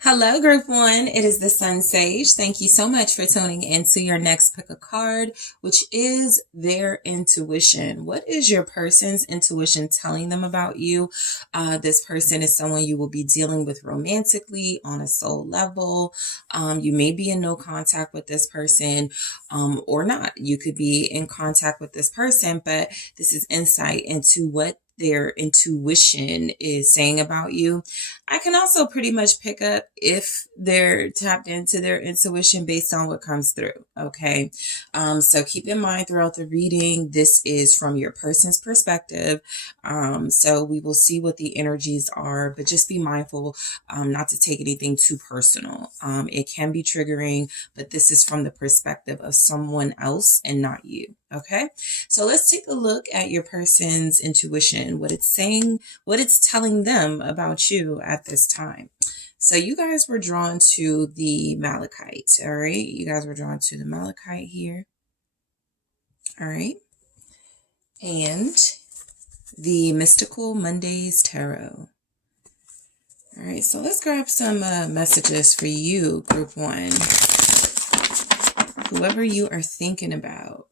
Hello, Group 1. It is the SunSage. Thank you so much for tuning into your next pick a card, which is their intuition. What is your person's intuition telling them about you? This person is someone you will be dealing with romantically on a soul level. You may be in no contact with this person or not. You could be in contact with this person, but this is insight into what their intuition is saying about you. I can also pretty much pick up if they're tapped into their intuition based on what comes through. Okay. So keep in mind throughout the reading, this is from your person's perspective. So we will see what the energies are, but just be mindful not to take anything too personal. It can be triggering, but this is from the perspective of someone else and not you. Okay. So let's take a look at your person's intuition, what it's saying, what it's telling them about you at this time. So you guys were drawn to the Malachite. All right. You guys were drawn to the Malachite here. All right. And the Mystical Mondays Tarot. All right. So let's grab some messages for you, Group 1. Whoever you are thinking about.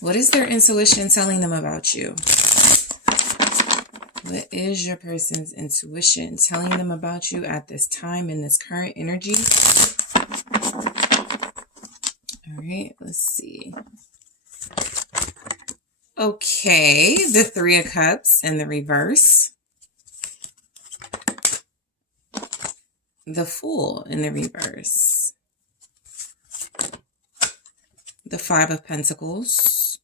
What is their intuition telling them about you? What is your person's intuition telling them about you at this time in this current energy? All right, let's see. Okay, the Three of Cups in the reverse. The Fool in the reverse. The Five of Pentacles.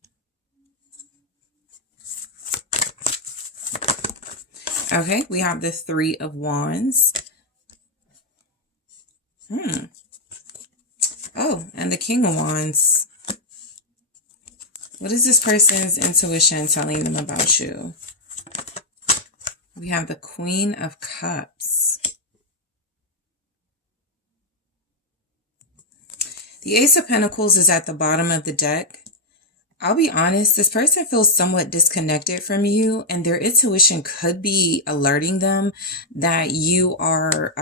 Okay, we have the Three of Wands. Oh, and the King of Wands. What is this person's intuition telling them about you? We have the Queen of Cups. The Ace of Pentacles is at the bottom of the deck. I'll be honest, this person feels somewhat disconnected from you, and their intuition could be alerting them that you are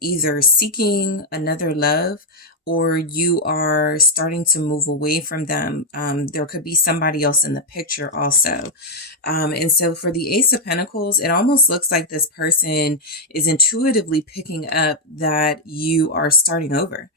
either seeking another love or you are starting to move away from them. There could be somebody else in the picture also. And so for the Ace of Pentacles, it almost looks like this person is intuitively picking up that you are starting over.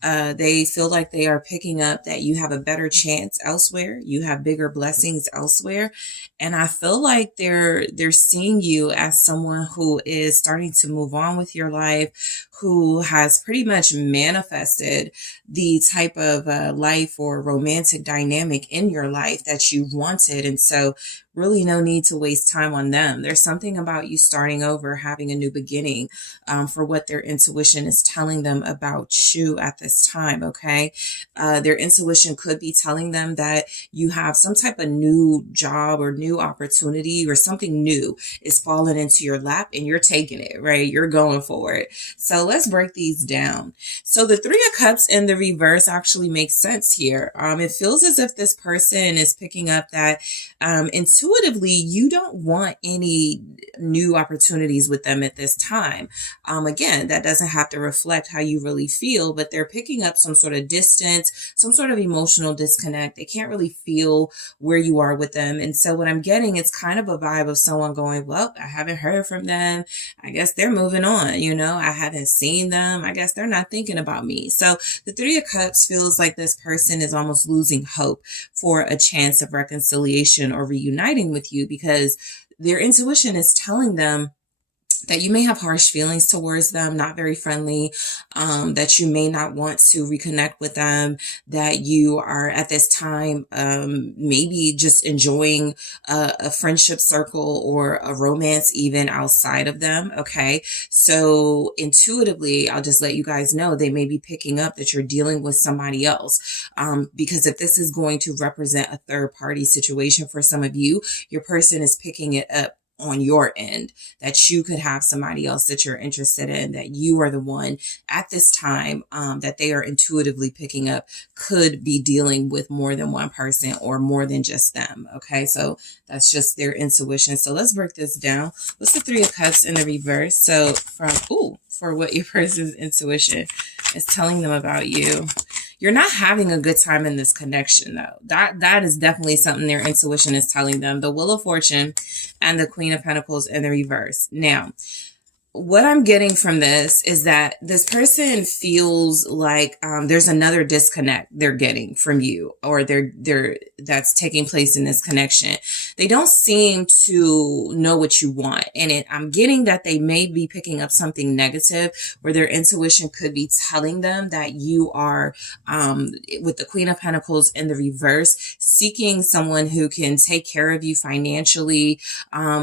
They feel like they are picking up that you have a better chance elsewhere. You have bigger blessings elsewhere. And I feel like they're seeing you as someone who is starting to move on with your life, who has pretty much manifested the type of life or romantic dynamic in your life that you wanted. And so really no need to waste time on them. There's something about you starting over, having a new beginning for what their intuition is telling them about you at this time, okay? Their intuition could be telling them that you have some type of new job or new opportunity or something new is falling into your lap and you're taking it, right? You're going for it. So let's break these down. So the Three of Cups in the reverse actually makes sense here. It feels as if this person is picking up that intuitively you don't want any new opportunities with them at this time. Again, that doesn't have to reflect how you really feel, but they're picking up some sort of distance, some sort of emotional disconnect. They can't really feel where you are with them. And so what I'm getting, it's kind of a vibe of someone going, well, I haven't heard from them. I guess they're moving on. You know, I haven't seen them. I guess they're not thinking about me. So the Three of Cups feels like this person is almost losing hope for a chance of reconciliation or reuniting with you because their intuition is telling them that you may have harsh feelings towards them, not very friendly, that you may not want to reconnect with them, that you are at this time maybe just enjoying a friendship circle or a romance even outside of them, okay? So intuitively, I'll just let you guys know, they may be picking up that you're dealing with somebody else, because if this is going to represent a third party situation for some of you, your person is picking it up on your end, that you could have somebody else that you're interested in, that you are the one at this time that they are intuitively picking up could be dealing with more than one person or more than just them. Okay, so that's just their intuition. So let's break this down. What's the Three of Cups in the reverse? So for what your person's intuition is telling them about you. You're not having a good time in this connection, though. That is definitely something their intuition is telling them. The Wheel of Fortune and the Queen of Pentacles in the reverse. Now, what I'm getting from this is that this person feels like there's another disconnect they're getting from you, or that's taking place in this connection. They don't seem to know what you want. And I'm getting that they may be picking up something negative, where their intuition could be telling them that you are, with the Queen of Pentacles in the reverse, seeking someone who can take care of you financially.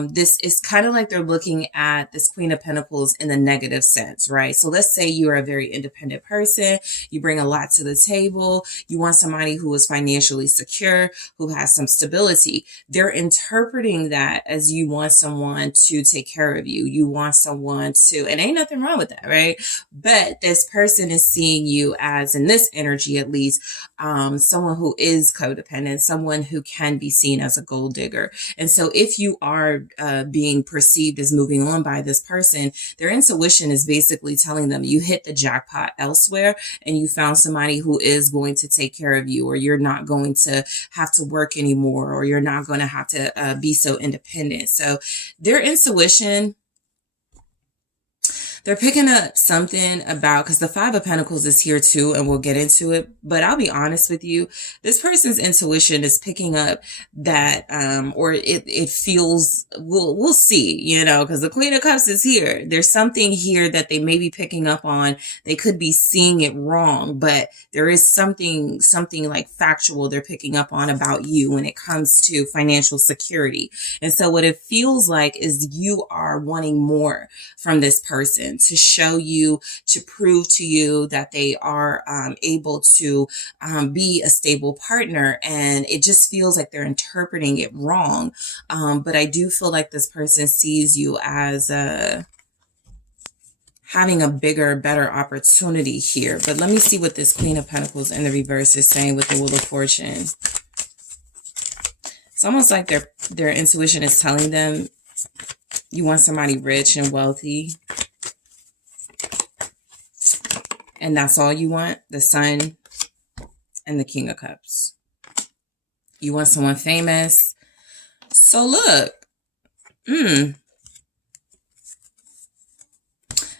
This is kind of like they're looking at this Queen of Pentacles in a negative sense, right? So let's say you are a very independent person. You bring a lot to the table. You want somebody who is financially secure, who has some stability. They're interpreting that as you want someone to take care of you. You want someone to, and ain't nothing wrong with that, right? But this person is seeing you as, in this energy at least, someone who is codependent, someone who can be seen as a gold digger. And so if you are being perceived as moving on by this person, their intuition is basically telling them you hit the jackpot elsewhere and you found somebody who is going to take care of you, or you're not going to have to work anymore, or you're not going to have to be so independent. So their intuition, they're picking up something about, because the Five of Pentacles is here too, and we'll get into it. But I'll be honest with you, this person's intuition is picking up that, or it feels, we'll see, you know, because the Queen of Cups is here. There's something here that they may be picking up on. They could be seeing it wrong, but there is something like factual they're picking up on about you when it comes to financial security. And so what it feels like is you are wanting more from this person, to show you, to prove to you that they are able to be a stable partner. And it just feels like they're interpreting it wrong. But I do feel like this person sees you as having a bigger, better opportunity here. But let me see what this Queen of Pentacles in the reverse is saying with the Wheel of Fortune. It's almost like their intuition is telling them you want somebody rich and wealthy. And that's all you want, the Sun and the King of Cups. You want someone famous. So look,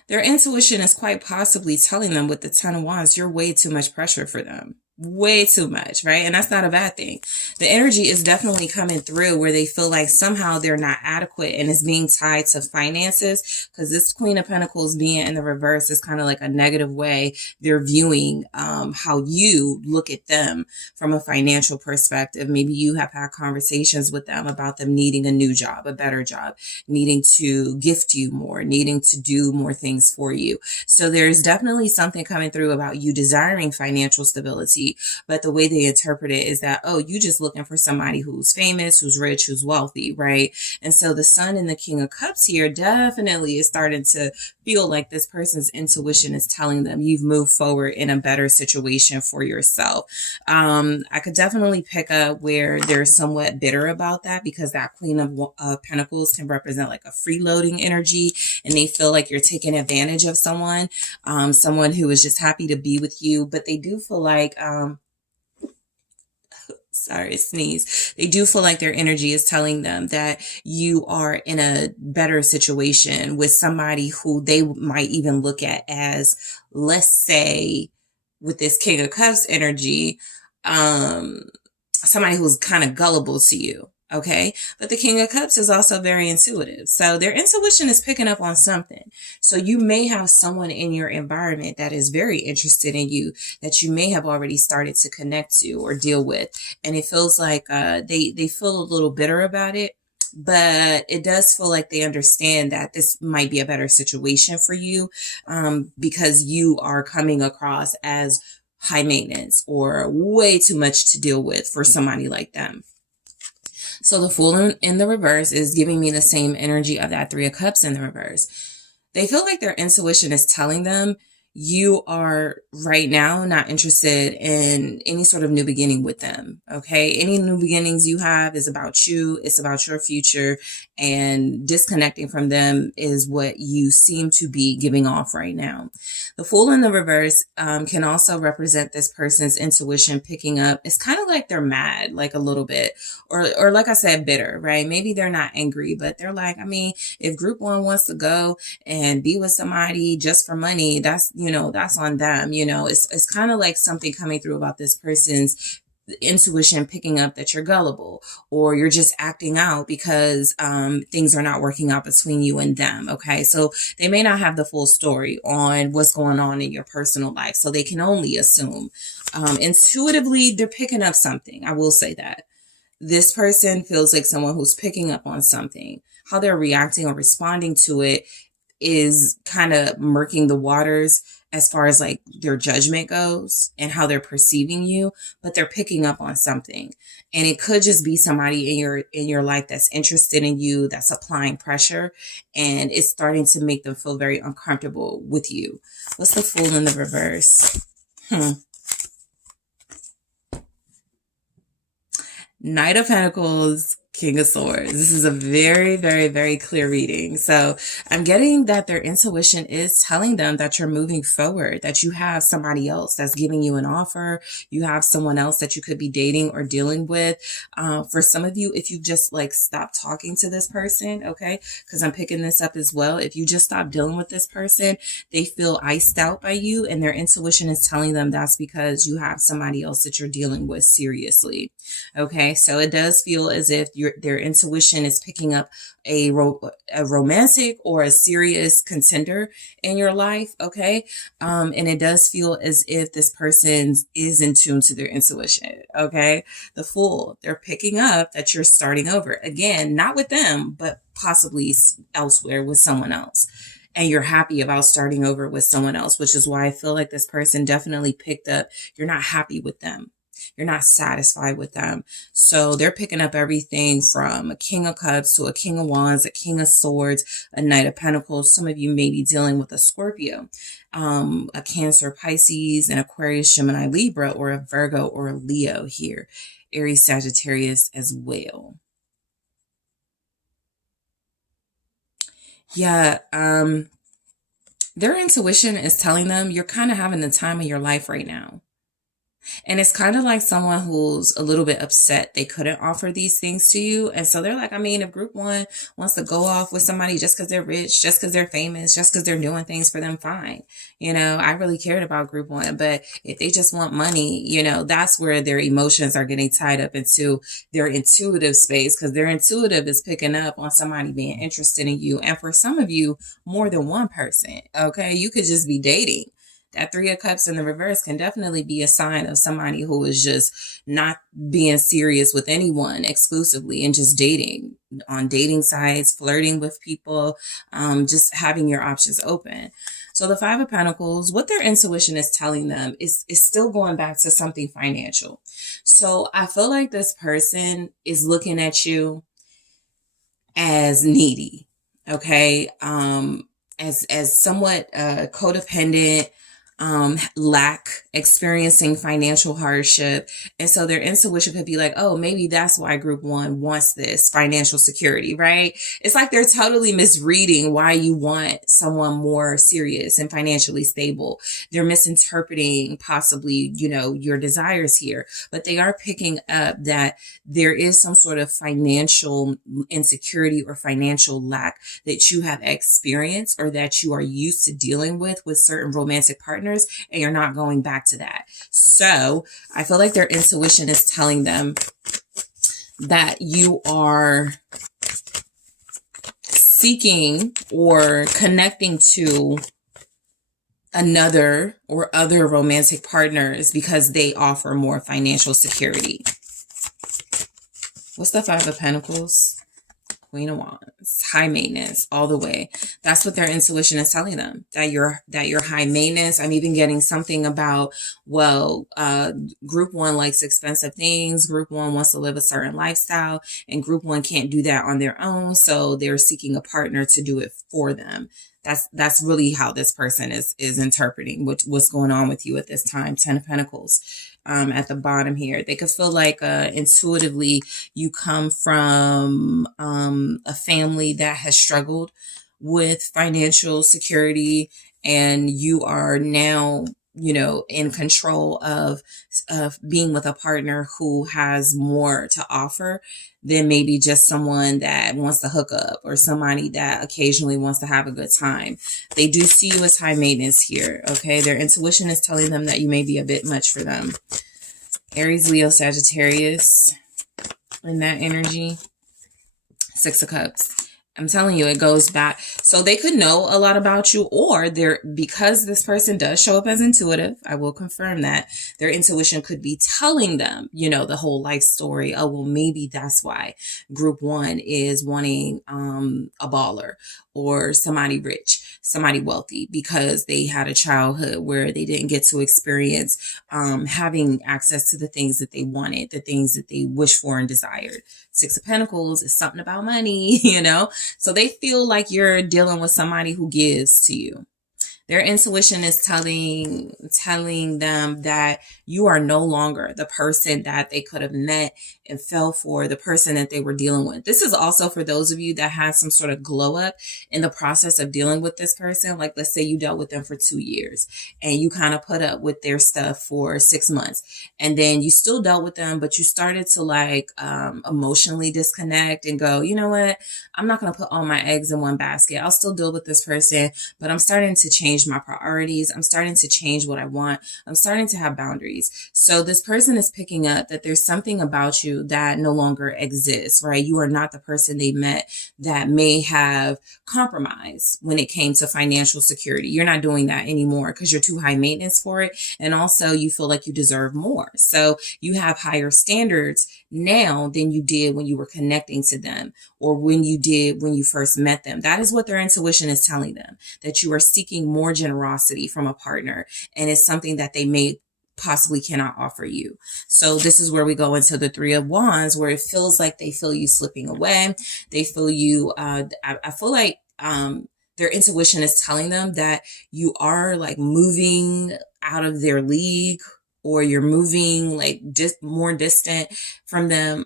their intuition is quite possibly telling them with the Ten of Wands, you're way too much pressure for them. Way too much, right? And that's not a bad thing. The energy is definitely coming through where they feel like somehow they're not adequate, and it's being tied to finances, because this Queen of Pentacles being in the reverse is kind of like a negative way they're viewing how you look at them from a financial perspective. Maybe you have had conversations with them about them needing a new job, a better job, needing to gift you more, needing to do more things for you. So there's definitely something coming through about you desiring financial stability. But the way they interpret it is that, oh, you just looking for somebody who's famous, who's rich, who's wealthy, right? And so the Sun and the King of Cups here definitely is starting to feel like this person's intuition is telling them you've moved forward in a better situation for yourself. I could definitely pick up where they're somewhat bitter about that, because that Queen of Pentacles can represent like a freeloading energy, and they feel like you're taking advantage of someone who is just happy to be with you. But they do feel like sorry, sneeze. They do feel like their energy is telling them that you are in a better situation with somebody who they might even look at as, let's say, with this King of Cups energy, somebody who's kind of gullible to you. Okay. But the King of Cups is also very intuitive. So their intuition is picking up on something. So you may have someone in your environment that is very interested in you, that you may have already started to connect to or deal with. And it feels like they feel a little bitter about it. But it does feel like they understand that this might be a better situation for you, because you are coming across as high maintenance or way too much to deal with for somebody like them. So the Fool in the reverse is giving me the same energy of that Three of Cups in the reverse. They feel like their intuition is telling them you are right now not interested in any sort of new beginning with them. Okay. Any new beginnings you have is about you. It's about your future, and disconnecting from them is what you seem to be giving off right now. The Fool in the reverse can also represent this person's intuition picking up. It's kind of like they're mad, like a little bit, or like I said, bitter, right? Maybe they're not angry, but they're like, I mean, if group one wants to go and be with somebody just for money, that's, that's on them. It's kind of like something coming through about this person's intuition picking up that you're gullible, or you're just acting out because things are not working out between you and them. Okay, so they may not have the full story on what's going on in your personal life, so they can only assume. Intuitively, they're picking up something. I will say that this person feels like someone who's picking up on something. How they're reacting or responding to it is kind of murking the waters as far as like their judgment goes and how they're perceiving you, but they're picking up on something. And it could just be somebody in your life that's interested in you, that's applying pressure, and it's starting to make them feel very uncomfortable with you. What's the Fool in the reverse? Knight of Pentacles, King of Swords. This is a very, very, very clear reading. So I'm getting that their intuition is telling them that you're moving forward, that you have somebody else that's giving you an offer. You have someone else that you could be dating or dealing with. For some of you, if you just like stop talking to this person, okay, because I'm picking this up as well. If you just stop dealing with this person, they feel iced out by you, and their intuition is telling them that's because you have somebody else that you're dealing with seriously. Okay, so it does feel as if their intuition is picking up a romantic or a serious contender in your life. Okay, and it does feel as if this person is in tune to their intuition. Okay, the Fool, they're picking up that you're starting over again, not with them, but possibly elsewhere with someone else. And you're happy about starting over with someone else, which is why I feel like this person definitely picked up you're not happy with them. You're not satisfied with them. So they're picking up everything from a King of Cups to a King of Wands, a King of Swords, a Knight of Pentacles. Some of you may be dealing with a Scorpio, a Cancer, Pisces, an Aquarius, Gemini, Libra, or a Virgo or a Leo here. Aries, Sagittarius as well. Yeah, their intuition is telling them you're kind of having the time of your life right now. And it's kind of like someone who's a little bit upset they couldn't offer these things to you. And so they're like, I mean, if group one wants to go off with somebody just because they're rich, just because they're famous, just because they're doing things for them, fine. I really cared about group one. But if they just want money, that's where their emotions are getting tied up into their intuitive space, because their intuitive is picking up on somebody being interested in you. And for some of you, more than one person. Okay, you could just be dating. That Three of Cups in the reverse can definitely be a sign of somebody who is just not being serious with anyone exclusively and just dating on dating sites, flirting with people, just having your options open. So the Five of Pentacles, what their intuition is telling them is still going back to something financial. So I feel like this person is looking at you as needy, okay? As somewhat codependent, lack, experiencing financial hardship. And so their intuition could be like, oh, maybe that's why group one wants this financial security, right? It's like they're totally misreading why you want someone more serious and financially stable. They're misinterpreting possibly, your desires here, but they are picking up that there is some sort of financial insecurity or financial lack that you have experienced or that you are used to dealing with certain romantic partners, and you're not going back to that. So I feel like their intuition is telling them that you are seeking or connecting to another or other romantic partners because they offer more financial security. What's the Five of Pentacles? Queen of Wands, high maintenance all the way. That's what their intuition is telling them, that you're high maintenance. I'm even getting something about, group one likes expensive things. Group one wants to live a certain lifestyle, and group one can't do that on their own. So they're seeking a partner to do it for them. That's really how this person is interpreting what's going on with you at this time. 10 of Pentacles at the bottom here. They could feel like intuitively you come from a family that has struggled with financial security, and you are now, you know, in control of being with a partner who has more to offer than maybe just someone that wants to hook up or somebody that occasionally wants to have a good time. They do see you as high maintenance here, okay? Their intuition is telling them that you may be a bit much for them. Aries, Leo, Sagittarius in that energy. 6 of Cups. I'm telling you, it goes back. So they could know a lot about you, or because this person does show up as intuitive, I will confirm that their intuition could be telling them, you know, the whole life story. Oh, well, maybe that's why group 1 is wanting a baller or somebody rich, somebody wealthy, because they had a childhood where they didn't get to experience having access to the things that they wanted, the things that they wished for and desired. 6 of Pentacles is something about money, you know? So they feel like you're dealing with somebody who gives to you. Their intuition is telling them that you are no longer the person that they could have met and fell for, the person that they were dealing with. This is also for those of you that had some sort of glow up in the process of dealing with this person. Like, let's say you dealt with them for 2 years and you kind of put up with their stuff for 6 months, and then you still dealt with them, but you started to like emotionally disconnect and go, you know what? I'm not going to put all my eggs in one basket. I'll still deal with this person, but I'm starting to change my priorities. I'm starting to change what I want. I'm starting to have boundaries. So this person is picking up that there's something about you that no longer exists, right? You are not the person they met that may have compromised when it came to financial security. You're not doing that anymore because you're too high maintenance for it. And also you feel like you deserve more. So you have higher standards now than you did when you were connecting to them, or when you first met them. That is what their intuition is telling them, that you are seeking more generosity from a partner, and it's something that they may possibly cannot offer you. So this is where we go into the 3 of Wands, where it feels like they feel you slipping away. They feel you, I feel like their intuition is telling them that you are like moving out of their league, or you're moving like more distant from them,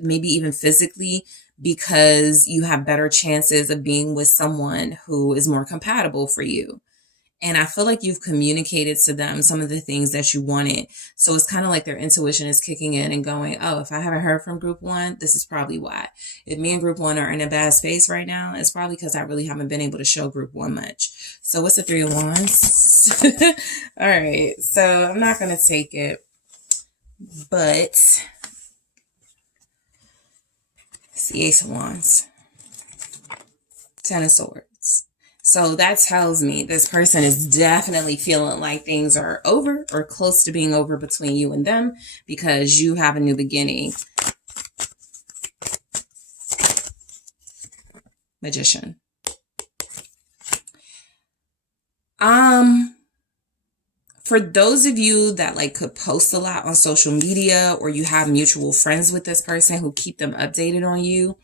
maybe even physically, because you have better chances of being with someone who is more compatible for you. And I feel like you've communicated to them some of the things that you wanted. So it's kind of like their intuition is kicking in and going, oh, if I haven't heard from group 1, this is probably why. If me and group 1 are in a bad space right now, it's probably because I really haven't been able to show group 1 much. So what's the 3 of Wands? All right. So I'm not going to take it, but it's the Ace of Wands, 10 of Swords. So that tells me this person is definitely feeling like things are over or close to being over between you and them, because you have a new beginning. Magician. For those of you that like could post a lot on social media, or you have mutual friends with this person who keep them updated on you,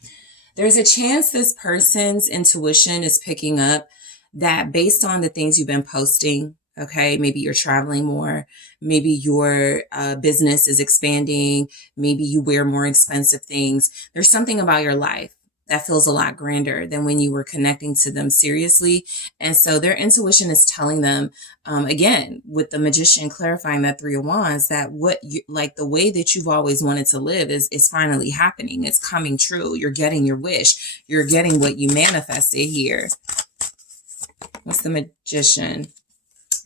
there's a chance this person's intuition is picking up that based on the things you've been posting, okay, maybe you're traveling more, maybe your business is expanding, maybe you wear more expensive things. There's something about your life that feels a lot grander than when you were connecting to them seriously. And so their intuition is telling them, again, with the Magician clarifying that 3 of Wands, that like the way that you've always wanted to live is finally happening. It's coming true. You're getting your wish. You're getting what you manifested here. What's the Magician?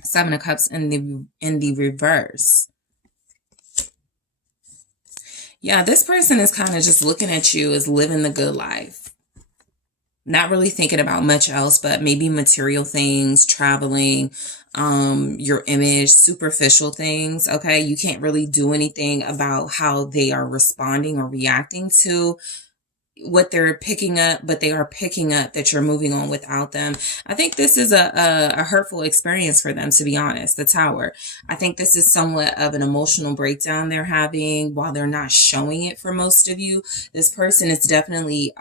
7 of Cups in the reverse. Yeah, this person is kind of just looking at you as living the good life. Not really thinking about much else, but maybe material things, traveling, your image, superficial things, okay? You can't really do anything about how they are responding or reacting to what they're picking up, but they are picking up that you're moving on without them. I think this is a hurtful experience for them, to be honest, the Tower. I think this is somewhat of an emotional breakdown they're having while they're not showing it for most of you. This person is definitely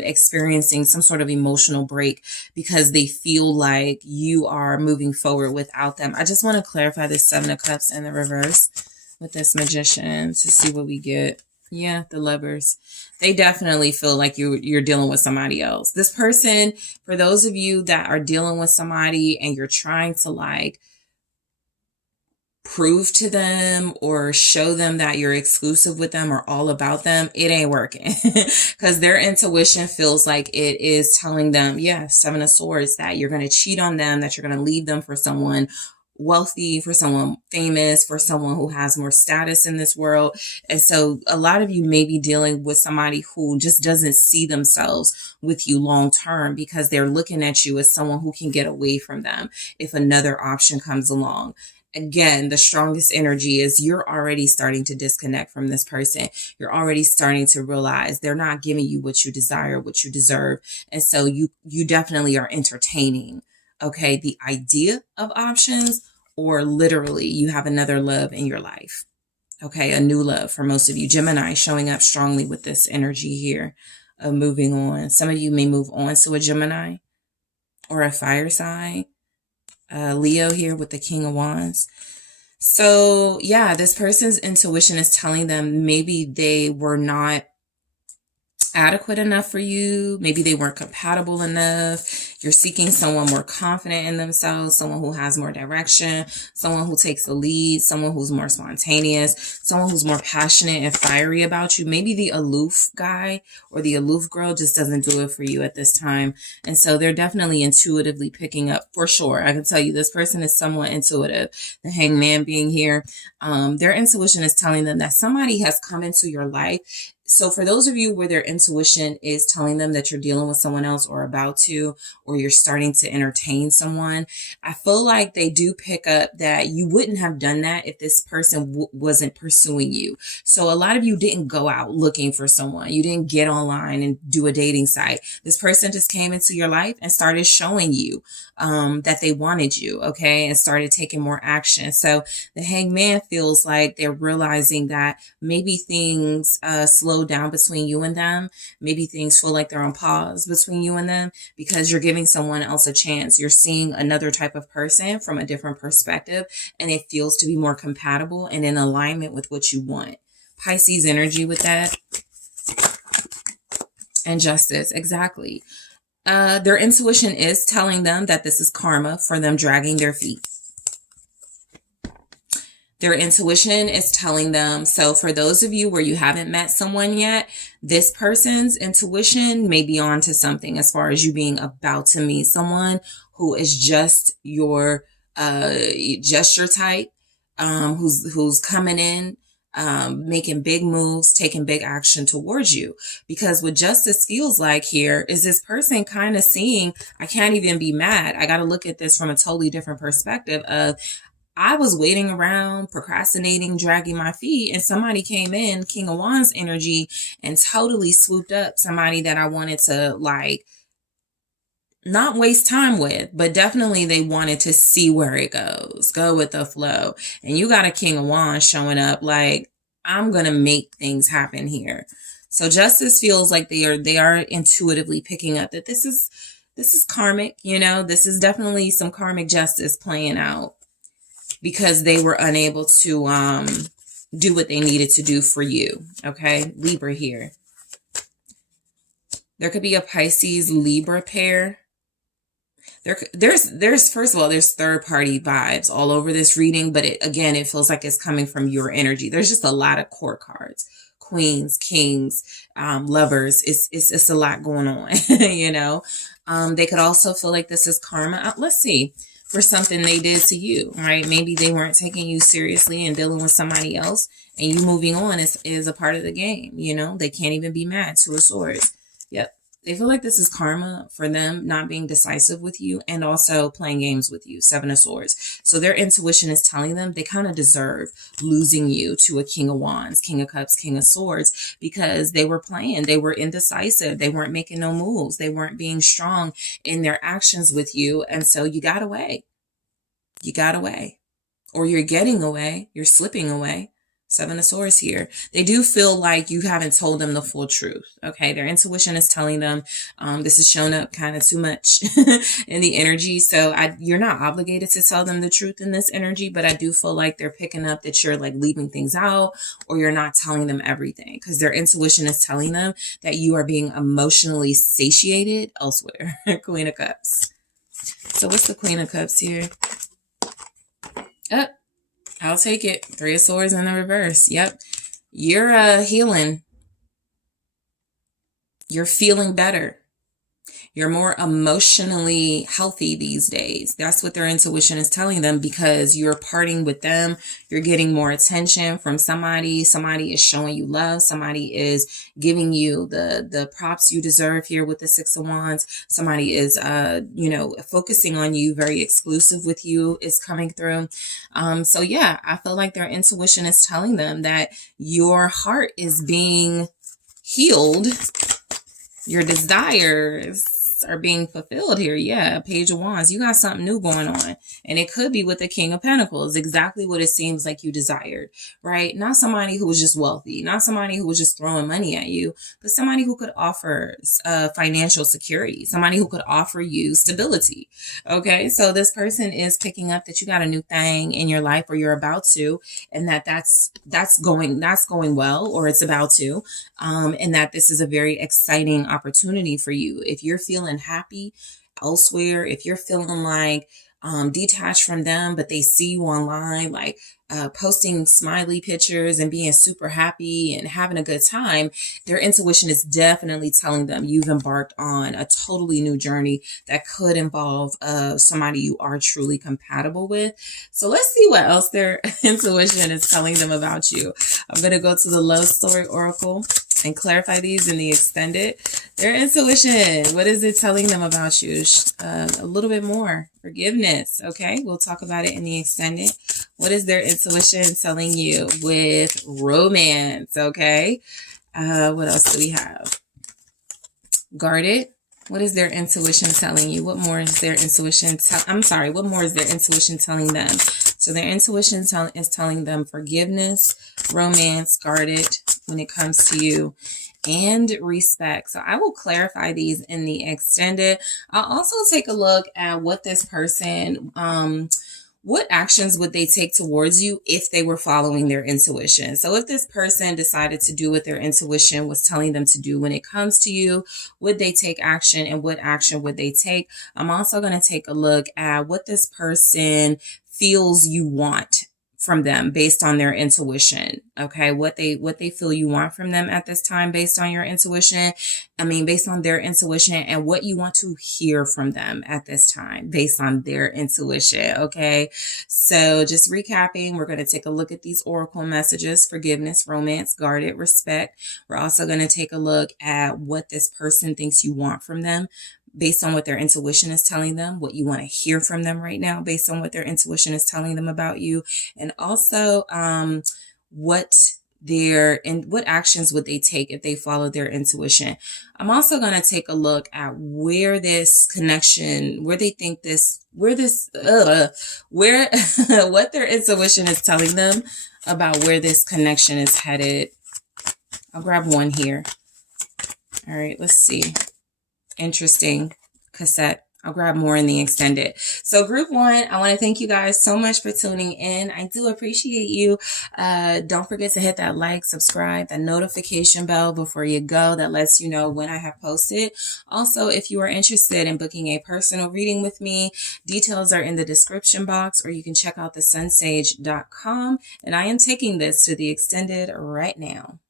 experiencing some sort of emotional break because they feel like you are moving forward without them. I just want to clarify this Seven of Cups in the reverse with this Magician to see what we get. Yeah, the Lovers. They definitely feel like you're dealing with somebody else. This person, for those of you that are dealing with somebody and you're trying to like prove to them or show them that you're exclusive with them or all about them, it ain't working. Because their intuition feels like it is telling them, yeah, Seven of Swords, that you're going to cheat on them, that you're going to leave them for someone wealthy, for someone famous, for someone who has more status in this world. And so a lot of you may be dealing with somebody who just doesn't see themselves with you long term because they're looking at you as someone who can get away from them if another option comes along. Again, the strongest energy is you're already starting to disconnect from this person. You're already starting to realize they're not giving you what you desire, what you deserve. And so you definitely are entertaining, okay, the idea of options, or literally you have another love in your life. Okay, a new love for most of you. Gemini showing up strongly with this energy here of moving on. Some of you may move on to a Gemini or a fire sign. Leo here with the King of Wands. So yeah, this person's intuition is telling them maybe they were not adequate enough for you. Maybe they weren't compatible enough. You're seeking someone more confident in themselves, someone who has more direction, someone who takes the lead, someone who's more spontaneous, someone who's more passionate and fiery about you. Maybe the aloof guy or the aloof girl just doesn't do it for you at this time. And so they're definitely intuitively picking up, for sure. I can tell you this person is somewhat intuitive. The Hangman being here, their intuition is telling them that somebody has come into your life. So for those of you where their intuition is telling them that you're dealing with someone else or about to, or you're starting to entertain someone, I feel like they do pick up that you wouldn't have done that if this person wasn't pursuing you. So a lot of you didn't go out looking for someone. You didn't get online and do a dating site. This person just came into your life and started showing you that they wanted you, okay, and started taking more action. So the Hangman feels like they're realizing that maybe things slow down between you and them. Maybe things feel like they're on pause between you and them because you're giving someone else a chance. You're seeing another type of person from a different perspective, and it feels to be more compatible and in alignment with what you want. Pisces energy with that. And Justice, exactly. Their intuition is telling them that this is karma for them dragging their feet. Their intuition is telling them, so for those of you where you haven't met someone yet, this person's intuition may be on to something as far as you being about to meet someone who is just your type, who's coming in, making big moves, taking big action towards you. Because what Justice feels like here is this person kind of seeing, I can't even be mad. I got to look at this from a totally different perspective of, I was waiting around, procrastinating, dragging my feet, and somebody came in, King of Wands energy, and totally swooped up somebody that I wanted to like not waste time with, but definitely they wanted to see where it goes, go with the flow. And you got a King of Wands showing up like, I'm going to make things happen here. So Justice feels like they are intuitively picking up that this is karmic, you know, this is definitely some karmic justice playing out, because they were unable to do what they needed to do for you. Okay, Libra here. There could be a Pisces Libra pair. There's first of all, there's third party vibes all over this reading, but it feels like it's coming from your energy. There's just a lot of court cards, queens, kings, lovers. It's a lot going on, you know. They could also feel like this is karma. Let's see. For something they did to you, right? Maybe they weren't taking you seriously and dealing with somebody else, and you moving on is a part of the game, you know? They can't even be mad. Two of Swords. Yep. They feel like this is karma for them not being decisive with you and also playing games with you. Seven of Swords. So their intuition is telling them they kind of deserve losing you to a King of Wands, King of Cups, King of Swords, because they were playing. They were indecisive. They weren't making no moves. They weren't being strong in their actions with you. And so you got away. You got away. Or you're getting away. You're slipping away. Seven of Swords here. They do feel like you haven't told them the full truth. Okay. Their intuition is telling them, this is showing up kind of too much in the energy. So you're not obligated to tell them the truth in this energy, but I do feel like they're picking up that you're like leaving things out or you're not telling them everything because their intuition is telling them that you are being emotionally satiated elsewhere. Queen of Cups. So what's the Queen of Cups here? I'll take it. Three of Swords in the reverse. Yep. You're healing. You're feeling better. You're more emotionally healthy these days. That's what their intuition is telling them because you're parting with them. You're getting more attention from somebody. Somebody is showing you love. Somebody is giving you the props you deserve here with the Six of Wands. Somebody is, focusing on you, very exclusive with you is coming through. So yeah, I feel like their intuition is telling them that your heart is being healed. Your desires are being fulfilled here. Yeah, Page of Wands. You got something new going on. And it could be with the King of Pentacles. Exactly what it seems like you desired, right? Not somebody who was just wealthy. Not somebody who was just throwing money at you. But somebody who could offer financial security. Somebody who could offer you stability. Okay, so this person is picking up that you got a new thing in your life or you're about to. And that's going well or it's about to. And that this is a very exciting opportunity for you. If you're feeling happy elsewhere, if you're feeling like detached from them, but they see you online, like posting smiley pictures and being super happy and having a good time, their intuition is definitely telling them you've embarked on a totally new journey that could involve somebody you are truly compatible with. So let's see what else their intuition is telling them about you. I'm going to go to the Love Story Oracle and clarify these in the extended. Their intuition, what is it telling them about you? A little bit more. Forgiveness. Okay, we'll talk about it in the extended. What is their intuition telling you with romance? Okay, what else do we have? Guarded. What is their intuition telling you? What more is their intuition? What more is their intuition telling them? So their intuition is telling them forgiveness, romance, guarded when it comes to you, and respect. So I will clarify these in the extended. I'll also take a look at what this person, what actions would they take towards you if they were following their intuition? So if this person decided to do what their intuition was telling them to do when it comes to you, would they take action and what action would they take? I'm also going to take a look at what this person feels you want from them based on their intuition. Okay. What they feel you want from them at this time based on your intuition. Based on their intuition and what you want to hear from them at this time based on their intuition. Okay. So just recapping, we're going to take a look at these oracle messages: forgiveness, romance, guarded, respect. We're also going to take a look at what this person thinks you want from them based on what their intuition is telling them, what you want to hear from them right now based on what their intuition is telling them about you, and also what actions would they take if they followed their intuition. I'm also going to take a look at where this connection, what their intuition is telling them about where this connection is headed. I'll grab one here. All right, let's see. Interesting cassette. I'll grab more in the extended. So group one, I want to thank you guys so much for tuning in. I do appreciate you. Don't forget to hit that like, subscribe, that notification bell before you go. That lets you know when I have posted. Also, if you are interested in booking a personal reading with me, details are in the description box, or you can check out TheSunSage.com. And I am taking this to the extended right now.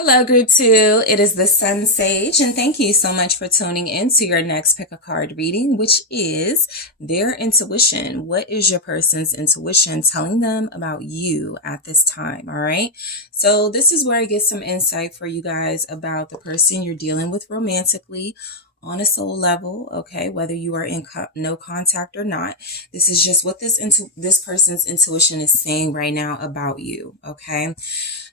Hello, Group 2. It is the SunSage, and thank you so much for tuning in to your next pick a card reading, which is their intuition. What is your person's intuition telling them about you at this time? All right. So this is where I get some insight for you guys about the person you're dealing with romantically on a soul level, okay, whether you are in no contact or not. This is just what this person's intuition is saying right now about you, okay?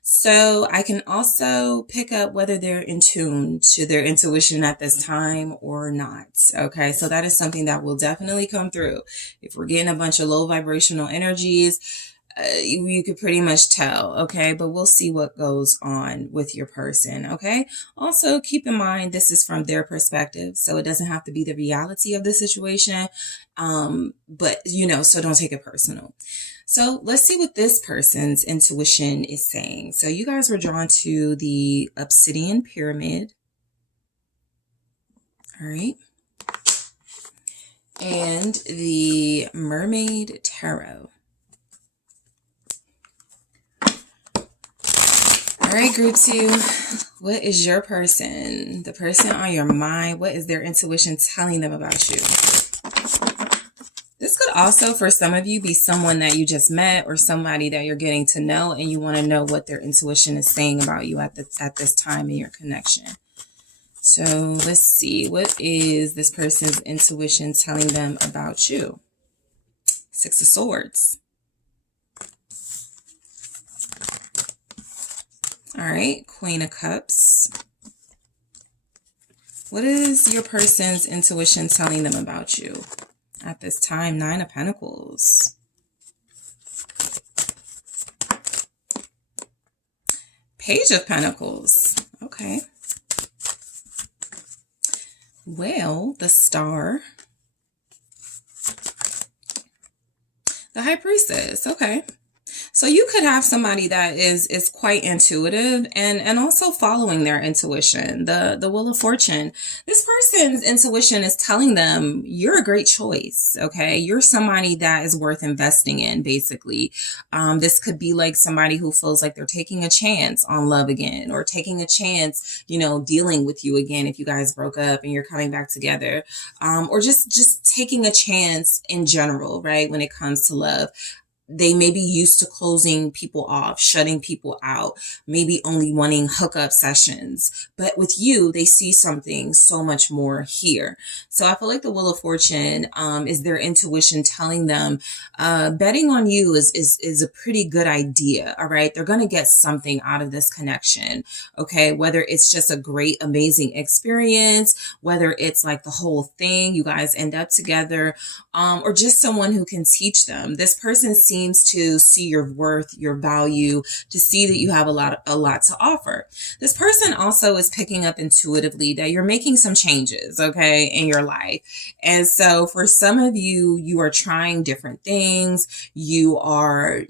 So I can also pick up whether they're in tune to their intuition at this time or not. Okay, so that is something that will definitely come through. If we're getting a bunch of low vibrational energies, you could pretty much tell, okay? But we'll see what goes on with your person, okay? Also, keep in mind, this is from their perspective, so it doesn't have to be the reality of the situation, but, so don't take it personal. So let's see what this person's intuition is saying. So you guys were drawn to the Obsidian Pyramid. All right. And the Mermaid Tarot. All right, Group 2. What is your person? The person on your mind. What is their intuition telling them about you? This could also, for some of you, be someone that you just met or somebody that you're getting to know, and you want to know what their intuition is saying about you at this time in your connection. So let's see. What is this person's intuition telling them about you? Six of Swords. All right. Queen of Cups. What is your person's intuition telling them about you at this time? Nine of Pentacles. Page of Pentacles. Okay. Well, the Star. The High Priestess. Okay. So you could have somebody that is quite intuitive and also following their intuition. The Wheel of Fortune. This person's intuition is telling them you're a great choice. Okay. You're somebody that is worth investing in, basically. This could be like somebody who feels like they're taking a chance on love again, or taking a chance, dealing with you again if you guys broke up and you're coming back together. Or just taking a chance in general, right? When it comes to love. They may be used to closing people off, shutting people out, maybe only wanting hookup sessions. But with you, they see something so much more here. So I feel like the Wheel of Fortune is their intuition telling them betting on you is a pretty good idea. All right. They're going to get something out of this connection. Okay. Whether it's just a great, amazing experience, whether it's like the whole thing, you guys end up together, or just someone who can teach them. This person seems to see your worth, your value, to see that you have a lot to offer. This person also is picking up intuitively that you're making some changes, okay, in your life. And so for some of you, you are trying different things. You are,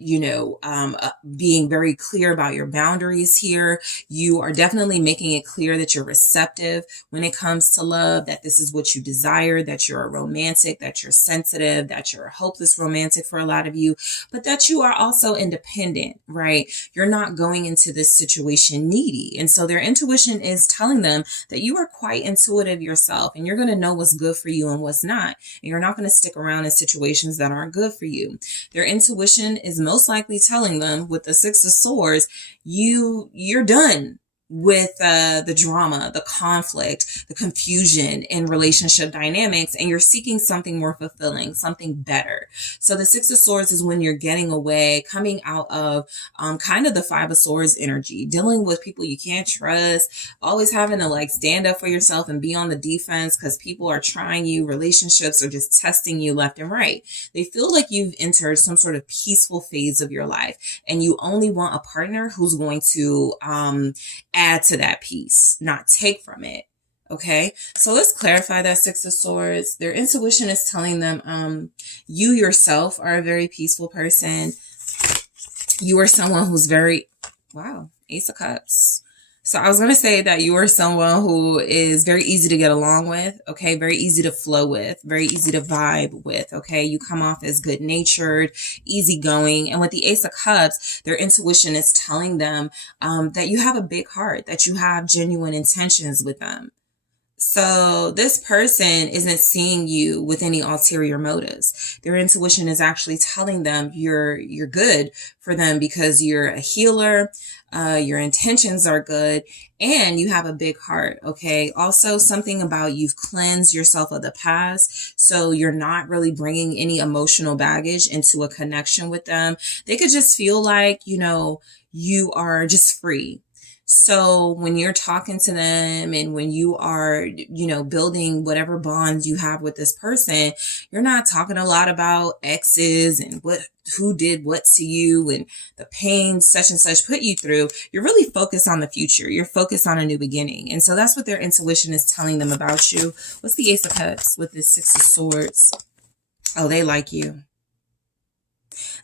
being very clear about your boundaries here. You are definitely making it clear that you're receptive when it comes to love, that this is what you desire, that you're a romantic, that you're sensitive, that you're a hopeless romantic for a lot of you, but that you are also independent, right? You're not going into this situation needy. And so their intuition is telling them that you are quite intuitive yourself, and you're going to know what's good for you and what's not. And you're not going to stick around in situations that aren't good for you. Their intuition is most likely telling them, with the Six of Swords, you're done with the drama, the conflict, the confusion in relationship dynamics, and you're seeking something more fulfilling, something better. So the Six of Swords is when you're getting away, coming out of kind of the Five of Swords energy, dealing with people you can't trust, always having to stand up for yourself and be on the defense because people are trying you, relationships are just testing you left and right. They feel like you've entered some sort of peaceful phase of your life, and you only want a partner who's going to add to that peace, not take from it. Okay, so let's clarify that Six of Swords. Their intuition is telling them you yourself are a very peaceful person. You are someone who's very, wow, Ace of Cups. So I was going to say that you are someone who is very easy to get along with, okay? Very easy to flow with, very easy to vibe with, okay? You come off as good-natured, easygoing. And with the Ace of Cups, their intuition is telling them that you have a big heart, that you have genuine intentions with them. So this person isn't seeing you with any ulterior motives. Their intuition is actually telling them you're good for them because you're a healer, your intentions are good, and you have a big heart, okay? Also, something about you've cleansed yourself of the past, so you're not really bringing any emotional baggage into a connection with them. They could just feel like, you are just free. So when you're talking to them and when you are, building whatever bonds you have with this person, you're not talking a lot about exes and who did what to you and the pain such and such put you through. You're really focused on the future. You're focused on a new beginning. And so that's what their intuition is telling them about you. What's the Ace of Cups with the Six of Swords? Oh, they like you.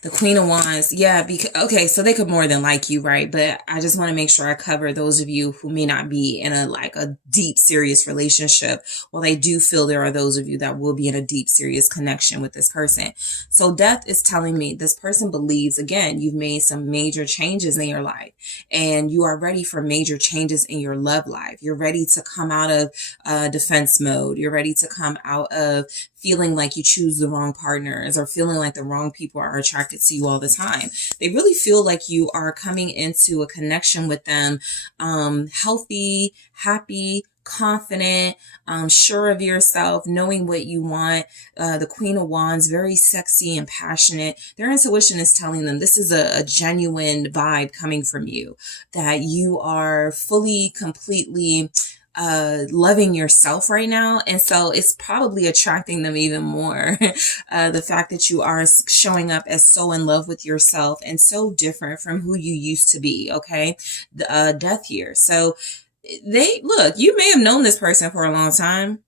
The Queen of Wands. Yeah, okay, so they could more than like you, right? But I just want to make sure I cover those of you who may not be in a deep, serious relationship. Well, I do feel there are those of you that will be in a deep, serious connection with this person. So Death is telling me this person believes, again, you've made some major changes in your life and you are ready for major changes in your love life. You're ready to come out of defense mode. You're ready to come out of feeling like you choose the wrong partners or feeling like the wrong people are attracted to you all the time. They really feel like you are coming into a connection with them, healthy, happy, confident, sure of yourself, knowing what you want. The Queen of Wands, very sexy and passionate. Their intuition is telling them this is a genuine vibe coming from you, that you are fully, completely loving yourself right now. And so it's probably attracting them even more. The fact that you are showing up as so in love with yourself and so different from who you used to be. Okay. The Death here. So you may have known this person for a long time.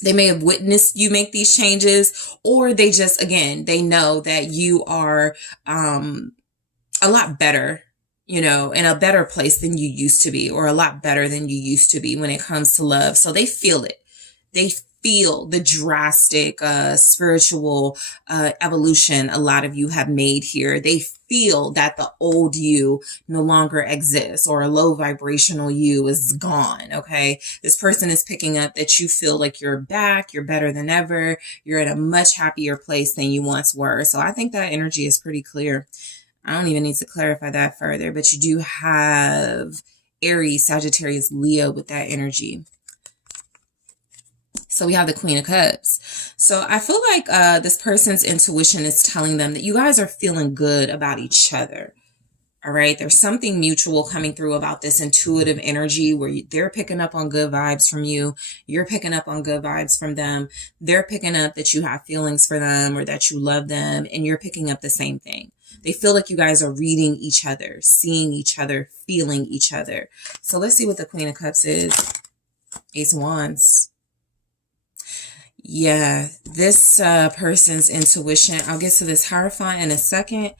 They may have witnessed you make these changes, or they just, again, they know that you are, a lot better, in a better place than you used to be, or a lot better than you used to be when it comes to love. So they feel it. They feel the drastic spiritual evolution a lot of you have made here. They feel that the old you no longer exists, or a low vibrational you is gone, okay? This person is picking up that you feel like you're back, you're better than ever, you're in a much happier place than you once were. So I think that energy is pretty clear. I don't even need to clarify that further, but you do have Aries, Sagittarius, Leo with that energy. So we have the Queen of Cups. So I feel like this person's intuition is telling them that you guys are feeling good about each other. All right. There's something mutual coming through about this intuitive energy where they're picking up on good vibes from you. You're picking up on good vibes from them. They're picking up that you have feelings for them or that you love them, and you're picking up the same thing. They feel like you guys are reading each other, seeing each other, feeling each other. So let's see what the Queen of Cups is. Ace of Wands. Yeah, this person's intuition, I'll get to this Hierophant in a second,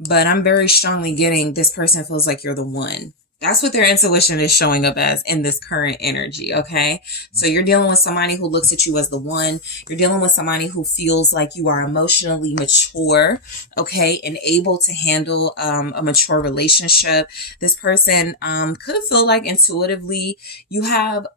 but I'm very strongly getting this person feels like you're the one. That's what their intuition is showing up as in this current energy, okay? So you're dealing with somebody who looks at you as the one. You're dealing with somebody who feels like you are emotionally mature, okay, and able to handle a mature relationship. This person could feel like intuitively you have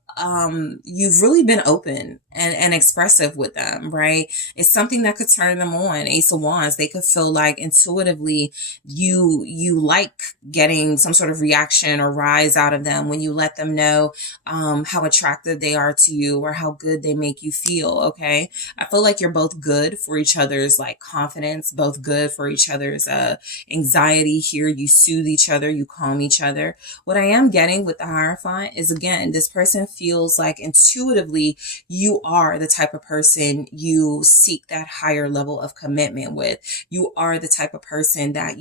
you've really been open and expressive with them, right? It's something that could turn them on. Ace of Wands, they could feel like intuitively you like getting some sort of reaction or rise out of them when you let them know how attractive they are to you or how good they make you feel, okay? I feel like you're both good for each other's like confidence, both good for each other's anxiety here. You soothe each other, you calm each other. What I am getting with the Hierophant is, again, this person feels like intuitively you are the type of person you seek that higher level of commitment with. You are the type of person that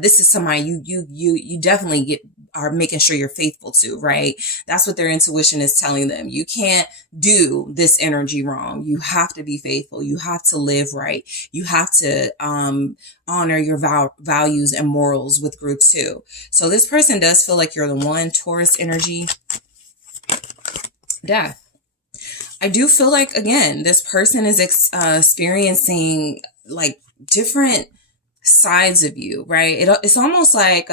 this is somebody you definitely are making sure you're faithful to, right? That's what their intuition is telling them. You can't do this energy wrong. You have to be faithful. You have to live right. You have to honor your values and morals with group 2. So this person does feel like you're the one. Taurus energy, death. I do feel like, again, this person is experiencing like different sides of you, right? It's almost like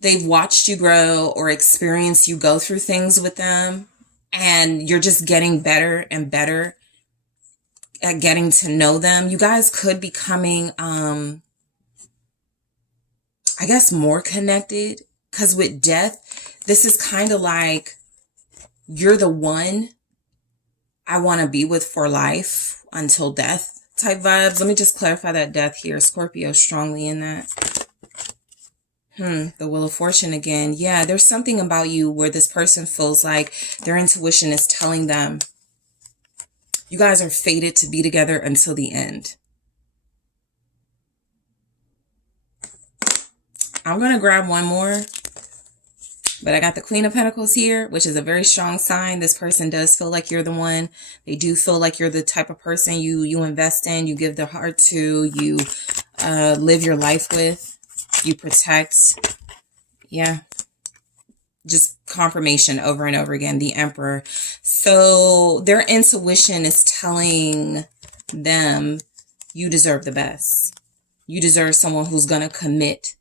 they've watched you grow or experienced you go through things with them, and you're just getting better and better at getting to know them. You guys could be becoming, I guess, more connected, because with death, this is kind of like, you're the one I want to be with for life until death type vibes. Let me just clarify that death here. Scorpio strongly in that. The Wheel of Fortune again. Yeah, there's something about you where this person feels like their intuition is telling them you guys are fated to be together until the end. I'm going to grab one more. But I got the Queen of Pentacles here, which is a very strong sign. This person does feel like you're the one. They do feel like you're the type of person you invest in, you give their heart to, you live your life with, you protect. Yeah. Just confirmation over and over again. The Emperor. So their intuition is telling them you deserve the best. You deserve someone who's going to commit,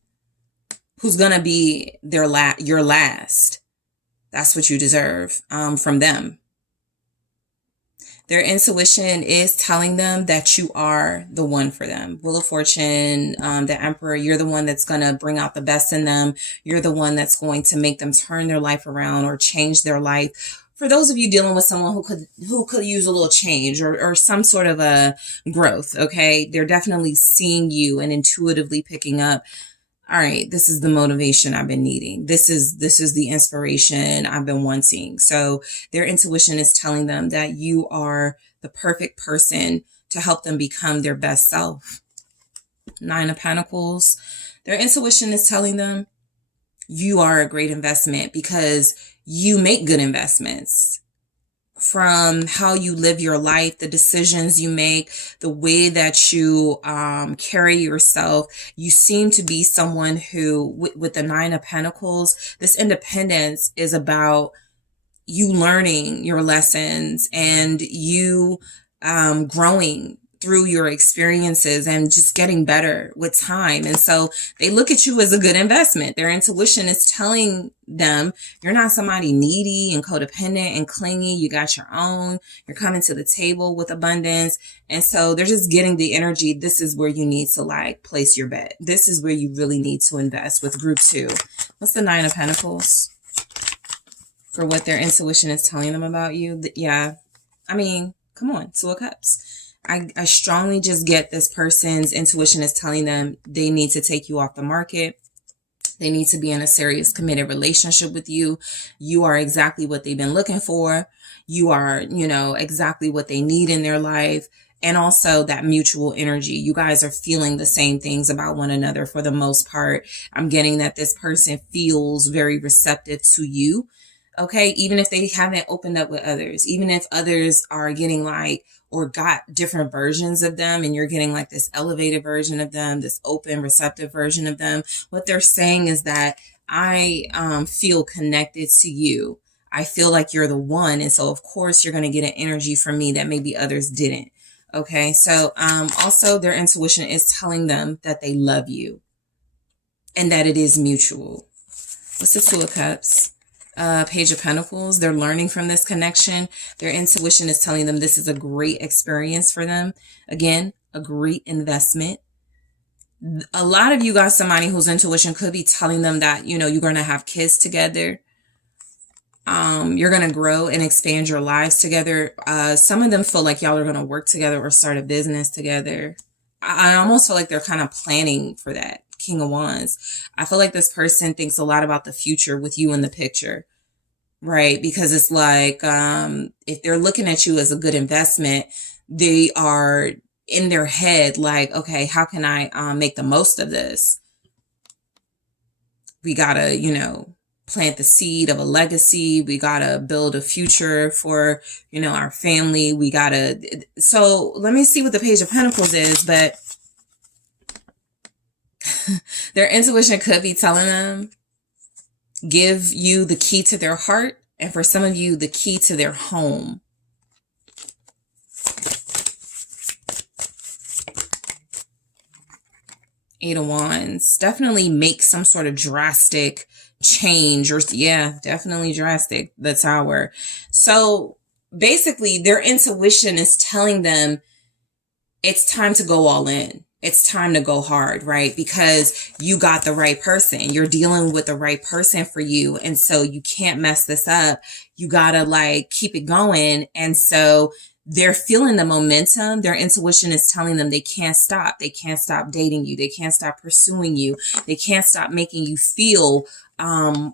who's going to be your last. That's what you deserve from them. Their intuition is telling them that you are the one for them. Wheel of Fortune, the Emperor, you're the one that's going to bring out the best in them. You're the one that's going to make them turn their life around or change their life. For those of you dealing with someone who could use a little change or some sort of a growth, okay? They're definitely seeing you and intuitively picking up, all right, this is the motivation I've been needing. This is the inspiration I've been wanting. So their intuition is telling them that you are the perfect person to help them become their best self. 9 of Pentacles. Their intuition is telling them you are a great investment because you make good investments. From how you live your life, the decisions you make, the way that you carry yourself, you seem to be someone who, with the 9 of Pentacles, this independence is about you learning your lessons and you growing through your experiences and just getting better with time. And so they look at you as a good investment. Their intuition is telling them you're not somebody needy and codependent and clingy. You got your own. You're coming to the table with abundance. And so they're just getting the energy. This is where you need to like place your bet. This is where you really need to invest with group 2. What's the 9 of Pentacles for what their intuition is telling them about you? Yeah. I mean, come on. 2 of Cups. I strongly just get this person's intuition is telling them they need to take you off the market. They need to be in a serious committed relationship with you. You are exactly what they've been looking for. You are, exactly what they need in their life. And also that mutual energy. You guys are feeling the same things about one another for the most part. I'm getting that this person feels very receptive to you. Okay. Even if they haven't opened up with others, even if others are getting like, or got different versions of them and you're getting like this elevated version of them, this open, receptive version of them. What they're saying is that I feel connected to you. I feel like you're the one. And so of course you're going to get an energy from me that maybe others didn't. Okay. So also their intuition is telling them that they love you and that it is mutual. What's the 2 of Cups? Page of Pentacles. They're learning from this connection. Their intuition is telling them this is a great experience for them. Again, a great investment. A lot of you got somebody whose intuition could be telling them that, you're going to have kids together. You're going to grow and expand your lives together. Some of them feel like y'all are going to work together or start a business together. I almost feel like they're kind of planning for that. King of Wands. I feel like this person thinks a lot about the future with you in the picture, right? Because it's like, if they're looking at you as a good investment, they are in their head like, okay, how can I make the most of this? We gotta, you know, plant the seed of a legacy. We gotta build a future for, you know, our family. We gotta, so let me see what the Page of Pentacles is, but their intuition could be telling them, give you the key to their heart, and for some of you, the key to their home. Eight of Wands. Definitely make some sort of drastic change, or yeah, definitely drastic. The Tower. So basically, their intuition is telling them it's time to go all in. It's time to go hard, right? Because you got the right person. You're dealing with the right person for you. And so you can't mess this up. You gotta like keep it going. And so they're feeling the momentum. Their intuition is telling them they can't stop. They can't stop dating you. They can't stop pursuing you. They can't stop making you feel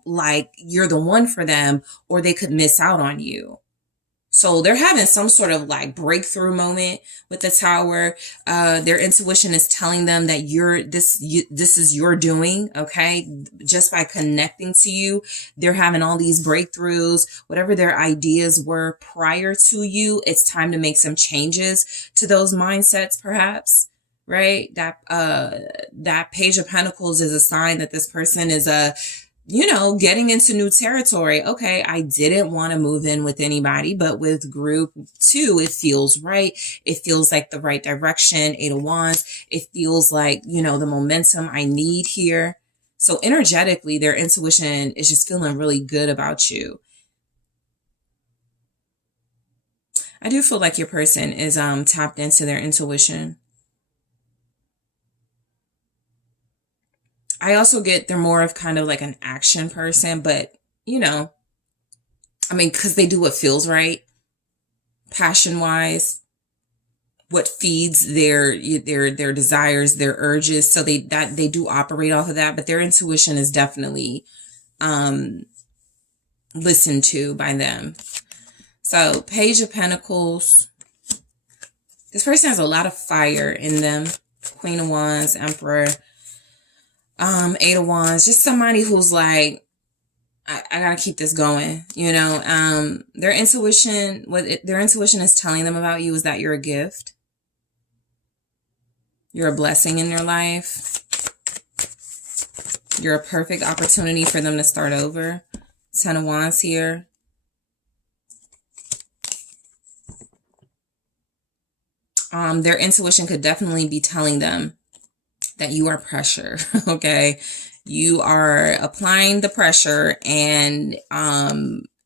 like you're the one for them, or they could miss out on you. So they're having some sort of like breakthrough moment with the Tower. Their intuition is telling them that this is your doing. Okay. Just by connecting to you, they're having all these breakthroughs, whatever their ideas were prior to you. It's time to make some changes to those mindsets, perhaps. Right. That Page of Pentacles is a sign that this person is getting into new territory. Okay, I didn't want to move in with anybody, but with group 2, it feels right. It feels like the right direction. Eight of Wands. It feels like, the momentum I need here. So energetically, their intuition is just feeling really good about you. I do feel like your person is tapped into their intuition. I also get they're more of kind of like an action person, but because they do what feels right, passion wise, what feeds their desires, their urges. So they do operate off of that, but their intuition is definitely listened to by them. So Page of Pentacles. This person has a lot of fire in them. Queen of Wands, Emperor. Eight of Wands, just somebody who's like, I gotta keep this going, their intuition, their intuition is telling them about you is that you're a gift. You're a blessing in their life. You're a perfect opportunity for them to start over. 10 of Wands here. Their intuition could definitely be telling them that you are pressure, okay? You are applying the pressure, and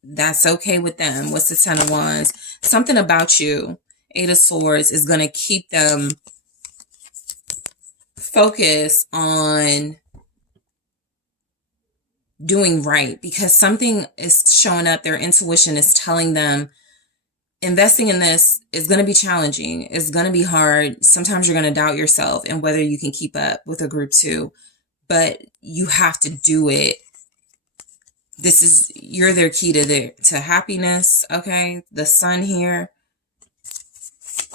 that's okay with them. What's the 10 of Wands? Something about you, Eight of Swords, is going to keep them focused on doing right, because something is showing up. Their intuition is telling them investing in this is going to be challenging. It's going to be hard. Sometimes you're going to doubt yourself and whether you can keep up with a group 2, but you have to do it. You're their key to happiness. Okay. The Sun here.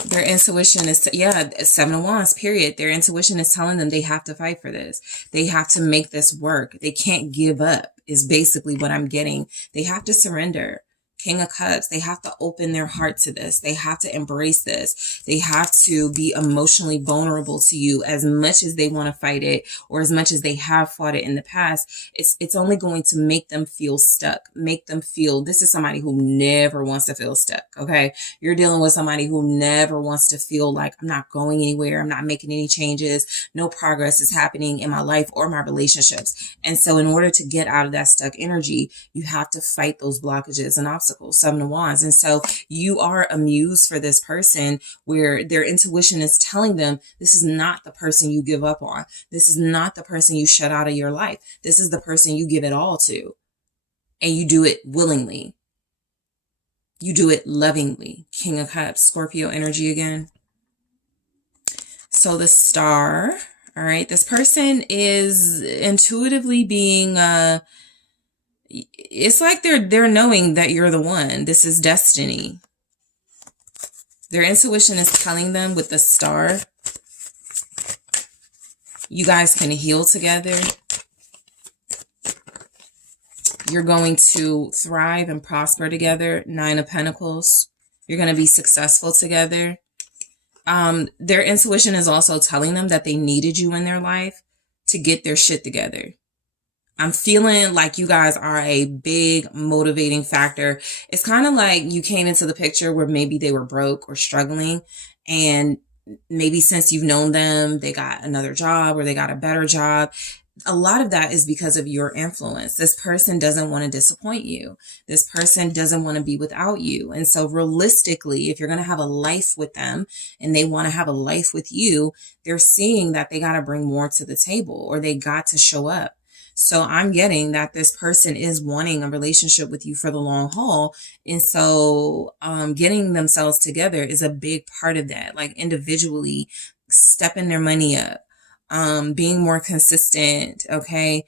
Their intuition is, 7 of Wands, period. Their intuition is telling them they have to fight for this. They have to make this work. They can't give up is basically what I'm getting. They have to surrender. King of Cups, they have to open their heart to this. They have to embrace this. They have to be emotionally vulnerable to you as much as they want to fight it, or as much as they have fought it in the past. It's only going to make them feel stuck, make them feel, this is somebody who never wants to feel stuck, okay? You're dealing with somebody who never wants to feel like, I'm not going anywhere, I'm not making any changes, no progress is happening in my life or my relationships. And so in order to get out of that stuck energy, you have to fight those blockages and obstacles. 7 of Wands. And so you are a muse for this person, where their intuition is telling them this is not the person you give up on. This is not the person you shut out of your life. This is the person you give it all to. And you do it willingly. You do it lovingly. King of Cups, Scorpio energy again. So the Star, all right, this person is intuitively being it's like they're knowing that you're the one. This is destiny. Their intuition is telling them with the Star, you guys can heal together. You're going to thrive and prosper together. 9 of Pentacles. You're going to be successful together. Their intuition is also telling them that they needed you in their life to get their shit together. I'm feeling like you guys are a big motivating factor. It's kind of like you came into the picture where maybe they were broke or struggling, and maybe since you've known them, they got another job or they got a better job. A lot of that is because of your influence. This person doesn't want to disappoint you. This person doesn't want to be without you. And so realistically, if you're going to have a life with them and they want to have a life with you, they're seeing that they got to bring more to the table, or they got to show up. So I'm getting that this person is wanting a relationship with you for the long haul. And so getting themselves together is a big part of that. Like individually stepping their money up, being more consistent, okay,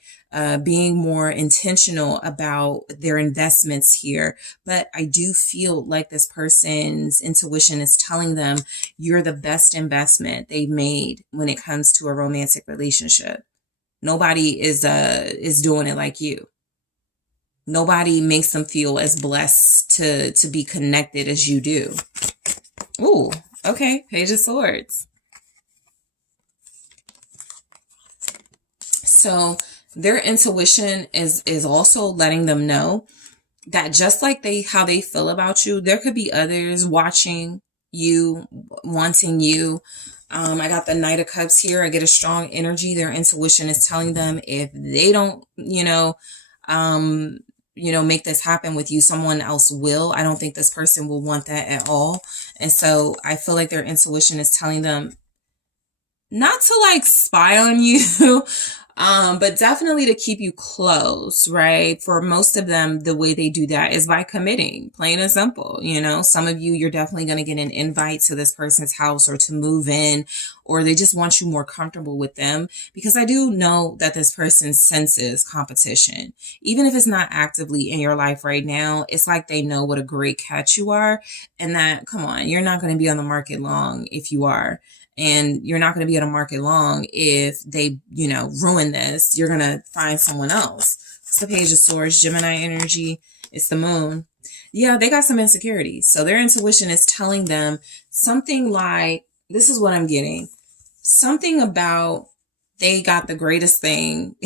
being more intentional about their investments here. But I do feel like this person's intuition is telling them you're the best investment they've made when it comes to a romantic relationship. Nobody is doing it like you. Nobody makes them feel as blessed to be connected as you do. Ooh, okay, Page of Swords. So their intuition is also letting them know that just like how they feel about you, there could be others watching you, wanting you. I got the Knight of Cups here. I get a strong energy. Their intuition is telling them if they don't, make this happen with you, someone else will. I don't think this person will want that at all. And so I feel like their intuition is telling them not to like spy on you, but definitely to keep you close, right? For most of them, the way they do that is by committing, plain and simple. Some of you, you're definitely going to get an invite to this person's house or to move in, or they just want you more comfortable with them, because I do know that this person senses competition. Even if it's not actively in your life right now, it's like they know what a great catch you are, and that, come on, you're not going to be on the market long if you are. And you're not going to be on the market long if they, ruin this. You're going to find someone else. It's the Page of Swords, Gemini energy. It's the Moon. Yeah, they got some insecurities. So their intuition is telling them something like, this is what I'm getting. Something about they got the greatest thing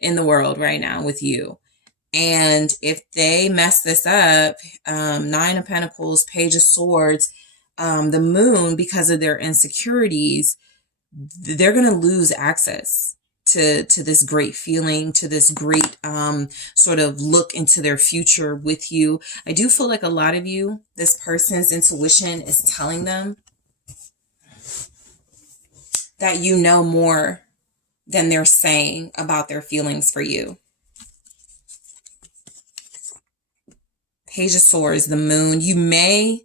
in the world right now with you. And if they mess this up, 9 of Pentacles, Page of Swords, the Moon, because of their insecurities, they're going to lose access to this great feeling, to this great sort of look into their future with you. I do feel like a lot of you, this person's intuition is telling them that you know more than they're saying about their feelings for you. Page of Swords, the Moon. You may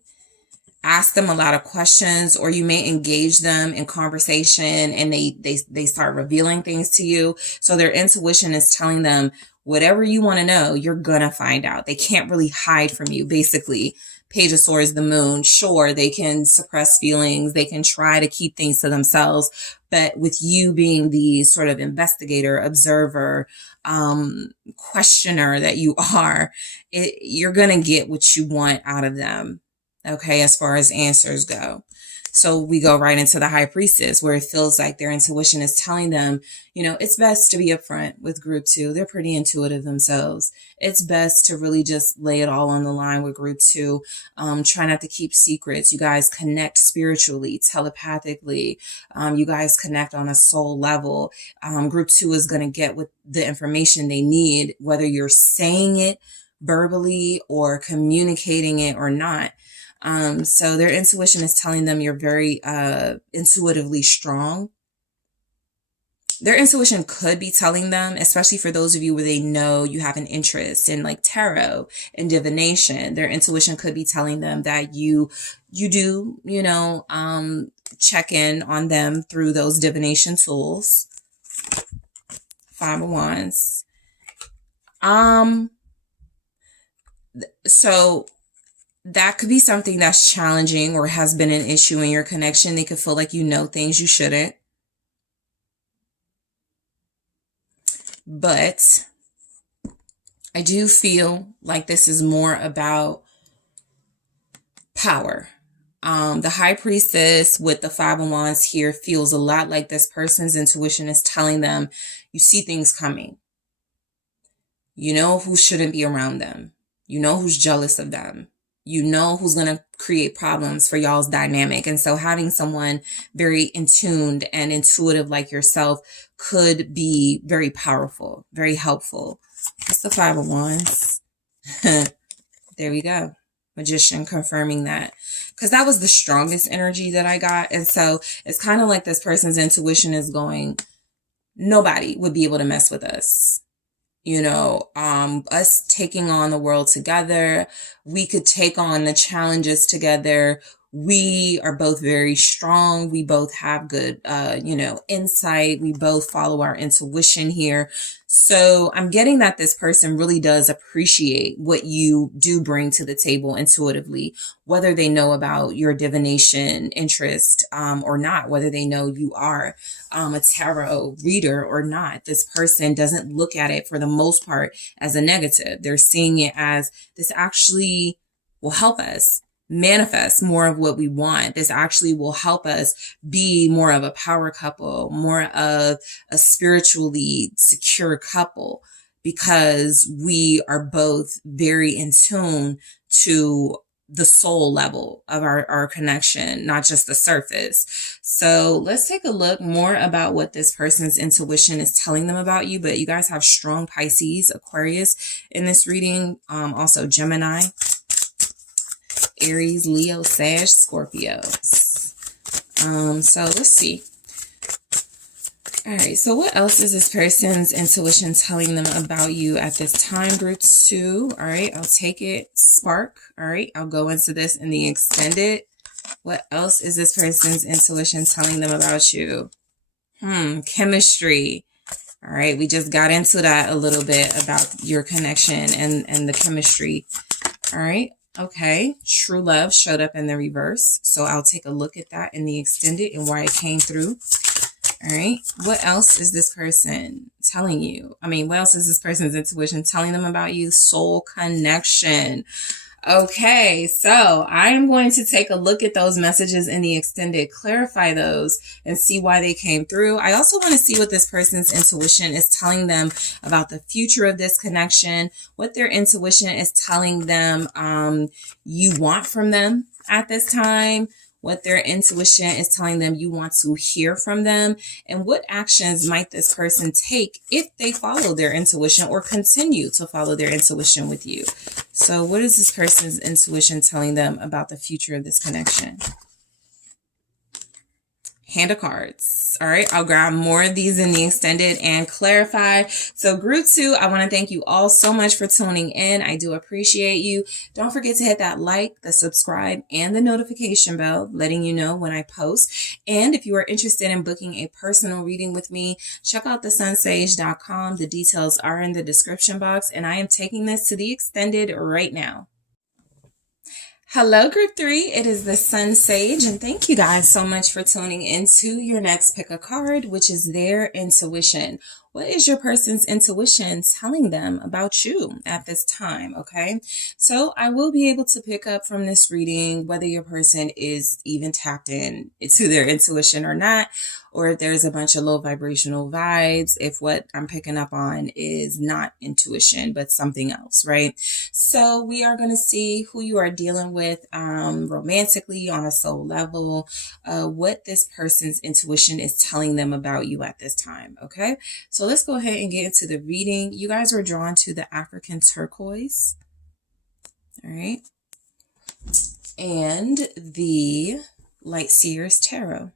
ask them a lot of questions, or you may engage them in conversation and they start revealing things to you. So their intuition is telling them whatever you want to know, you're going to find out. They can't really hide from you. Basically, Page of Swords, the Moon. Sure, they can suppress feelings. They can try to keep things to themselves. But with you being the sort of investigator, observer, questioner that you are, you're going to get what you want out of them. Okay, as far as answers go. So we go right into the High Priestess, where it feels like their intuition is telling them, it's best to be upfront with Group 2. They're pretty intuitive themselves. It's best to really just lay it all on the line with Group 2. Try not to keep secrets. You guys connect spiritually, telepathically. You guys connect on a soul level. Group 2 is going to get with the information they need, whether you're saying it verbally or communicating it or not. So their intuition is telling them you're very intuitively strong. Their intuition could be telling them, especially for those of you where they know you have an interest in like tarot and divination, their intuition could be telling them that you do, check in on them through those divination tools. 5 of Wands. So that could be something that's challenging or has been an issue in your connection. They could feel like you know things you shouldn't. But I do feel like this is more about power. The High Priestess with the Five of Wands here feels a lot like this person's intuition is telling them, you see things coming. You know who shouldn't be around them. You know who's jealous of them. You know who's going to create problems for y'all's dynamic. And so having someone very in tuned and intuitive like yourself could be very powerful, very helpful. It's the Five of Wands. There we go. Magician confirming that, because that was the strongest energy that I got. And so it's kind of like this person's intuition is going, nobody would be able to mess with us. You know, us taking on the world together, we could take on the challenges together. We are both very strong. We both have good, insight. We both follow our intuition here. So I'm getting that this person really does appreciate what you do bring to the table intuitively, whether they know about your divination interest or not, whether they know you are a tarot reader or not. This person doesn't look at it for the most part as a negative. They're seeing it as this actually will help us manifest more of what we want. This actually will help us be more of a power couple, more of a spiritually secure couple, because we are both very in tune to the soul level of our connection, not just the surface. So let's take a look more about what this person's intuition is telling them about you. But you guys have strong Pisces, Aquarius in this reading. Also Gemini, Aries, Leo, Sag, Scorpios. So let's see. All right, so what else is this person's intuition telling them about you at this time, group 2? All right, I'll take it. Spark. All right, I'll go into this in the extended. What else is this person's intuition telling them about you? Chemistry. All right, we just got into that a little bit about your connection and the chemistry. All right. Okay, true love showed up in the reverse. So I'll take a look at that in the extended and why it came through. All right, what else is this person telling you? What else is this person's intuition telling them about you? Soul connection. Okay, so I am going to take a look at those messages in the extended, clarify those, and see why they came through. I also want to see what this person's intuition is telling them about the future of this connection, what their intuition is telling them you want from them at this time, what their intuition is telling them you want to hear from them, and what actions might this person take if they follow their intuition or continue to follow their intuition with you. So what is this person's intuition telling them about the future of this connection? Hand of Cards. All right, I'll grab more of these in the extended and clarify. So group 2, I want to thank you all so much for tuning in. I do appreciate you. Don't forget to hit that like, the subscribe, and the notification bell, letting you know when I post. And if you are interested in booking a personal reading with me, check out TheSunSage.com. The details are in the description box, and I am taking this to the extended right now. Hello, group 3. It is the SunSage, and thank you guys so much for tuning into your next pick a card, which is their intuition. What is your person's intuition telling them about you at this time? Okay, so I will be able to pick up from this reading whether your person is even tapped in to their intuition or not, or if there's a bunch of low vibrational vibes, if what I'm picking up on is not intuition, but something else, right? So we are going to see who you are dealing with romantically on a soul level, what this person's intuition is telling them about you at this time, okay? So let's go ahead and get into the reading. You guys are drawn to the African turquoise, all right? And the Light Seers Tarot.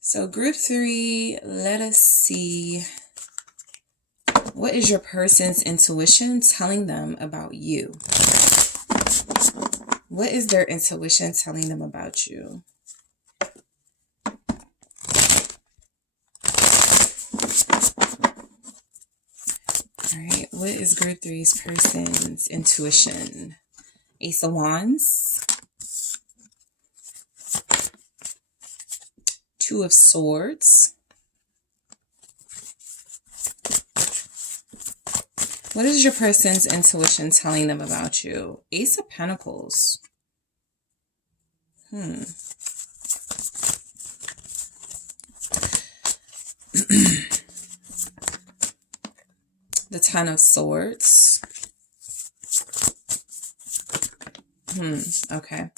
So group 3, let us see. What is your person's intuition telling them about you? What is their intuition telling them about you? All right, what is group 3's person's intuition? Ace of Wands. Two of Swords. What is your person's intuition telling them about you? Ace of Pentacles. The Ten of Swords. Okay.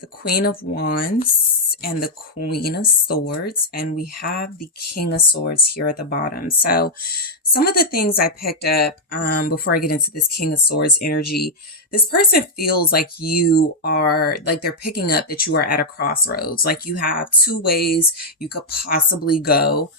The Queen of Wands and the Queen of Swords. And we have the King of Swords here at the bottom. So some of the things I picked up before I get into this King of Swords energy, this person feels like you are, like they're picking up that you are at a crossroads. Like you have two ways you could possibly go.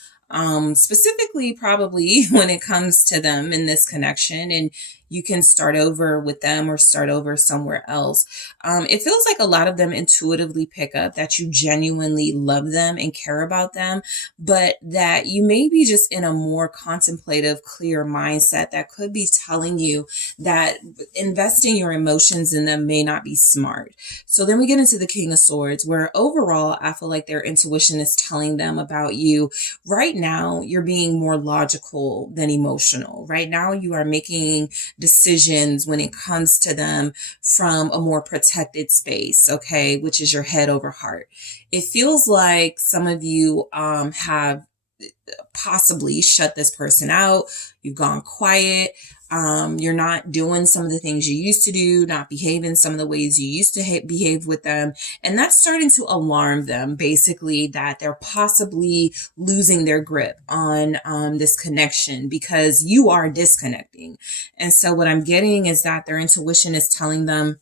Specifically probably when it comes to them in this connection, and you can start over with them or start over somewhere else. It feels like a lot of them intuitively pick up that you genuinely love them and care about them, but that you may be just in a more contemplative, clear mindset that could be telling you that investing your emotions in them may not be smart. So then we get into the King of Swords, where overall, I feel like their intuition is telling them about you. Right now, you're being more logical than emotional. Right now, you are making decisions when it comes to them from a more protected space, okay, which is your head over heart. It feels like some of you have possibly shut this person out. You've gone quiet. You're not doing some of the things you used to do, not behaving some of the ways you used to behave with them. And that's starting to alarm them, basically, that they're possibly losing their grip on this connection because you are disconnecting. And so what I'm getting is that their intuition is telling them,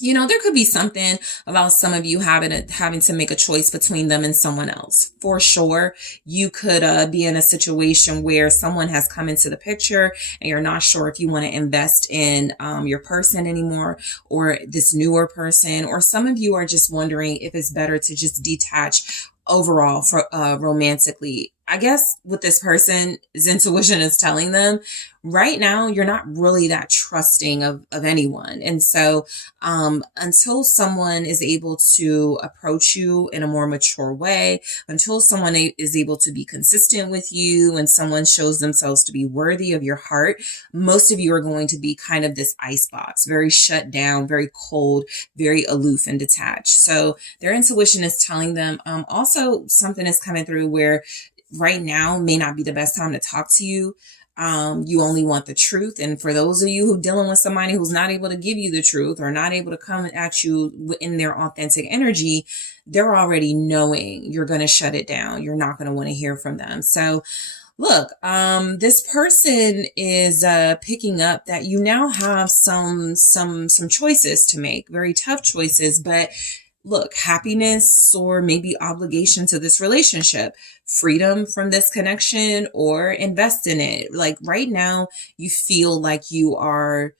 you know, there could be something about some of you having to make a choice between them and someone else. For sure, you could be in a situation where someone has come into the picture and you're not sure if you want to invest in your person anymore or this newer person. Or some of you are just wondering if it's better to just detach overall for romantically. I guess what this person's intuition is telling them right now, you're not really that trusting of anyone. And so until someone is able to approach you in a more mature way, until someone is able to be consistent with you and someone shows themselves to be worthy of your heart, most of you are going to be kind of this icebox, very shut down, very cold, very aloof and detached. So their intuition is telling them also something is coming through where right now may not be the best time to talk to you. You only want the truth. And for those of you who are dealing with somebody who's not able to give you the truth or not able to come at you in their authentic energy, they're already knowing you're going to shut it down. You're not going to want to hear from them. So look, this person is picking up that you now have some choices to make, very tough choices, but look, happiness or maybe obligation to this relationship, freedom from this connection, or invest in it. Like right now, you feel like you are,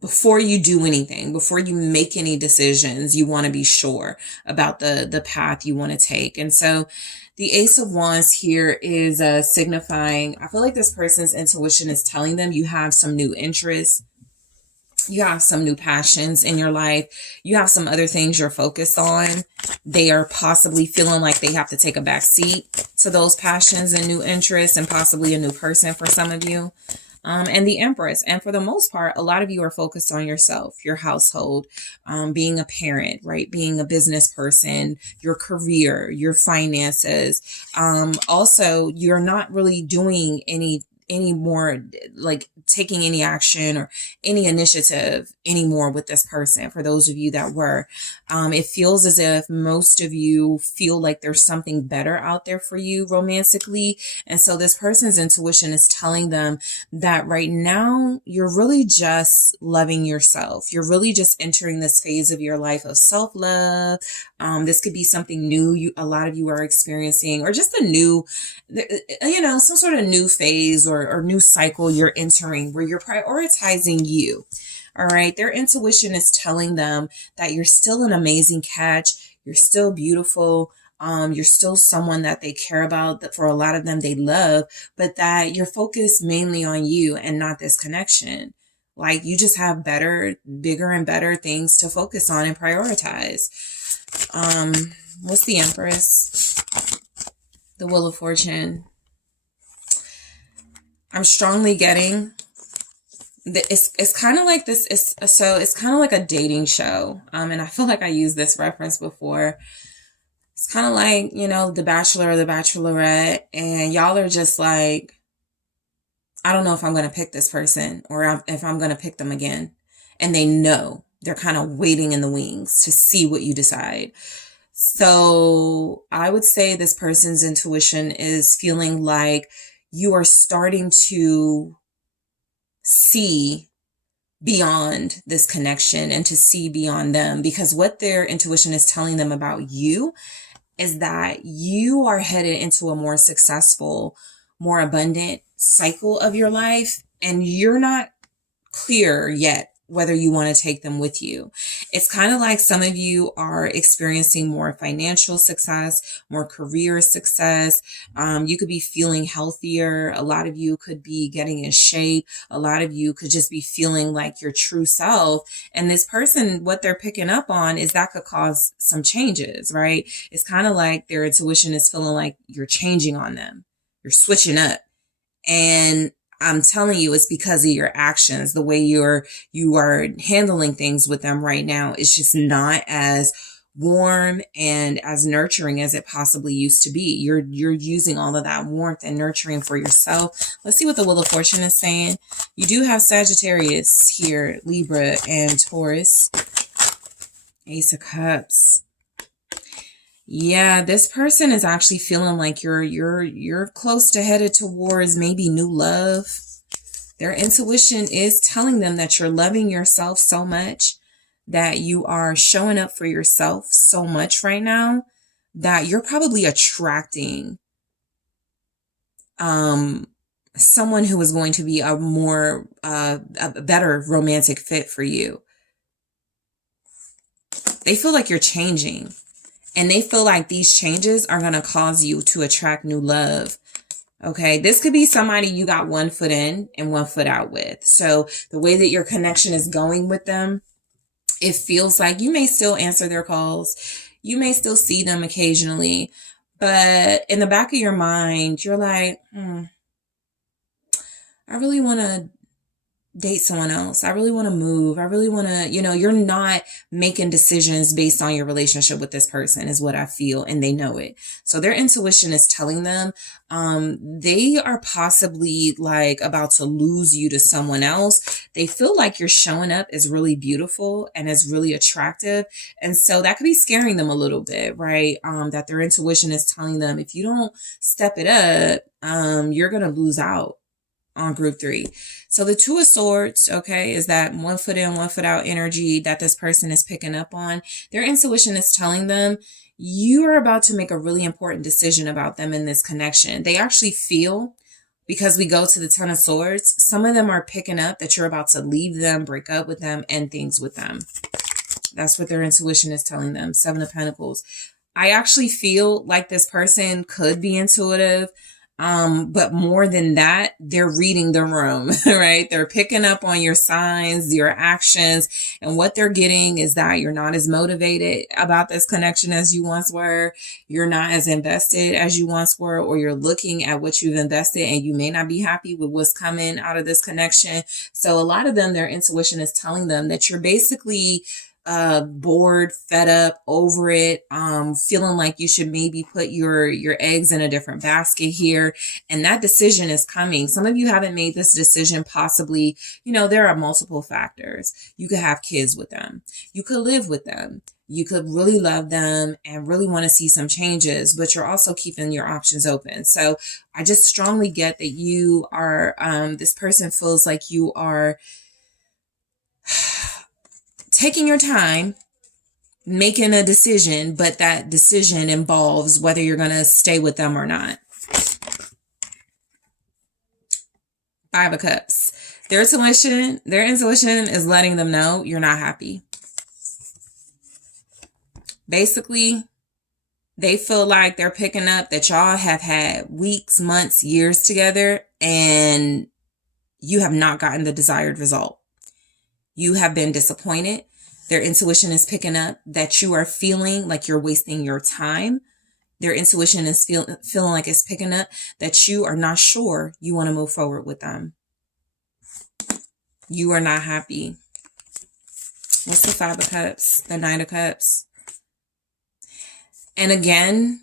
before you do anything, before you make any decisions, you want to be sure about the path you want to take. And so the Ace of Wands here is signifying, I feel like this person's intuition is telling them you have some new interests. You have some new passions in your life. You have some other things you're focused on. They are possibly feeling like they have to take a back seat to those passions and new interests, and possibly a new person for some of you. And the Empress. And for the most part, a lot of you are focused on yourself, your household, being a parent, right? Being a business person, your career, your finances. Also, you're not really doing any more, like taking any action or any initiative anymore with this person. For those of you that were, it feels as if most of you feel like there's something better out there for you romantically. And so this person's intuition is telling them that right now you're really just loving yourself. You're really just entering this phase of your life of self-love. This could be something new a lot of you are experiencing, or just a new, some sort of new phase or new cycle you're entering where you're prioritizing you. All right. Their intuition is telling them that you're still an amazing catch. You're still beautiful. You're still someone that they care about, that for a lot of them they love, but that you're focused mainly on you and not this connection. Like you just have bigger and better things to focus on and prioritize. What's the Empress? The Wheel of Fortune. I'm strongly getting It's kind of like this. It's kind of like a dating show. And I feel like I used this reference before. It's kind of like, The Bachelor or The Bachelorette, and y'all are just like, I don't know if I'm going to pick this person or if I'm going to pick them again. And they know, they're kind of waiting in the wings to see what you decide. So I would say this person's intuition is feeling like you are starting to see beyond this connection and to see beyond them, because what their intuition is telling them about you is that you are headed into a more successful, more abundant cycle of your life, and you're not clear yet whether you want to take them with you. It's kind of like some of you are experiencing more financial success, more career success. You could be feeling healthier. A lot of you could be getting in shape. A lot of you could just be feeling like your true self. And this person, what they're picking up on is that could cause some changes, right? It's kind of like their intuition is feeling like you're changing on them. You're switching up. And I'm telling you, it's because of your actions. The way you are handling things with them right now is just not as warm and as nurturing as it possibly used to be. You're using all of that warmth and nurturing for yourself. Let's see what the Wheel of Fortune is saying. You do have Sagittarius here, Libra, and Taurus. Ace of Cups. Yeah, this person is actually feeling like you're close to headed towards maybe new love. Their intuition is telling them that you're loving yourself so much, that you are showing up for yourself so much right now, that you're probably attracting someone who is going to be a better romantic fit for you. They feel like you're changing. And they feel like these changes are going to cause you to attract new love. Okay, this could be somebody you got one foot in and one foot out with. So the way that your connection is going with them, it feels like you may still answer their calls. You may still see them occasionally. But in the back of your mind, you're like, I really want to date someone else. I really want to move. I really want to, you're not making decisions based on your relationship with this person is what I feel. And they know it. So their intuition is telling them, they are possibly like about to lose you to someone else. They feel like you're showing up as really beautiful and as really attractive. And so that could be scaring them a little bit, right? That their intuition is telling them, if you don't step it up, you're going to lose out on group 3. So the Two of Swords, okay, is that one foot in, one foot out energy that this person is picking up on. Their intuition is telling them you are about to make a really important decision about them in this connection. They actually feel, because we go to the Ten of Swords, some of them are picking up that you're about to leave them, break up with them, end things with them. That's what their intuition is telling them. Seven of Pentacles. I actually feel like this person could be intuitive. But more than that, they're reading the room, right? They're picking up on your signs, your actions, and what they're getting is that you're not as motivated about this connection as you once were. You're not as invested as you once were, or you're looking at what you've invested and you may not be happy with what's coming out of this connection. So a lot of them, their intuition is telling them that you're basically bored, fed up, over it, feeling like you should maybe put your eggs in a different basket here. And that decision is coming. Some of you haven't made this decision, possibly, there are multiple factors. You could have kids with them. You could live with them. You could really love them and really want to see some changes, but you're also keeping your options open. So I just strongly get that you are, this person feels like you are taking your time, making a decision, but that decision involves whether you're going to stay with them or not. Five of Cups. Their intuition is letting them know you're not happy. Basically, they feel like they're picking up that y'all have had weeks, months, years together, and you have not gotten the desired result. You have been disappointed. Their intuition is picking up that you are feeling like you're wasting your time. Their intuition is feeling like it's picking up that you are not sure you want to move forward with them. You are not happy. What's the Five of Cups? The Knight of Cups. And again,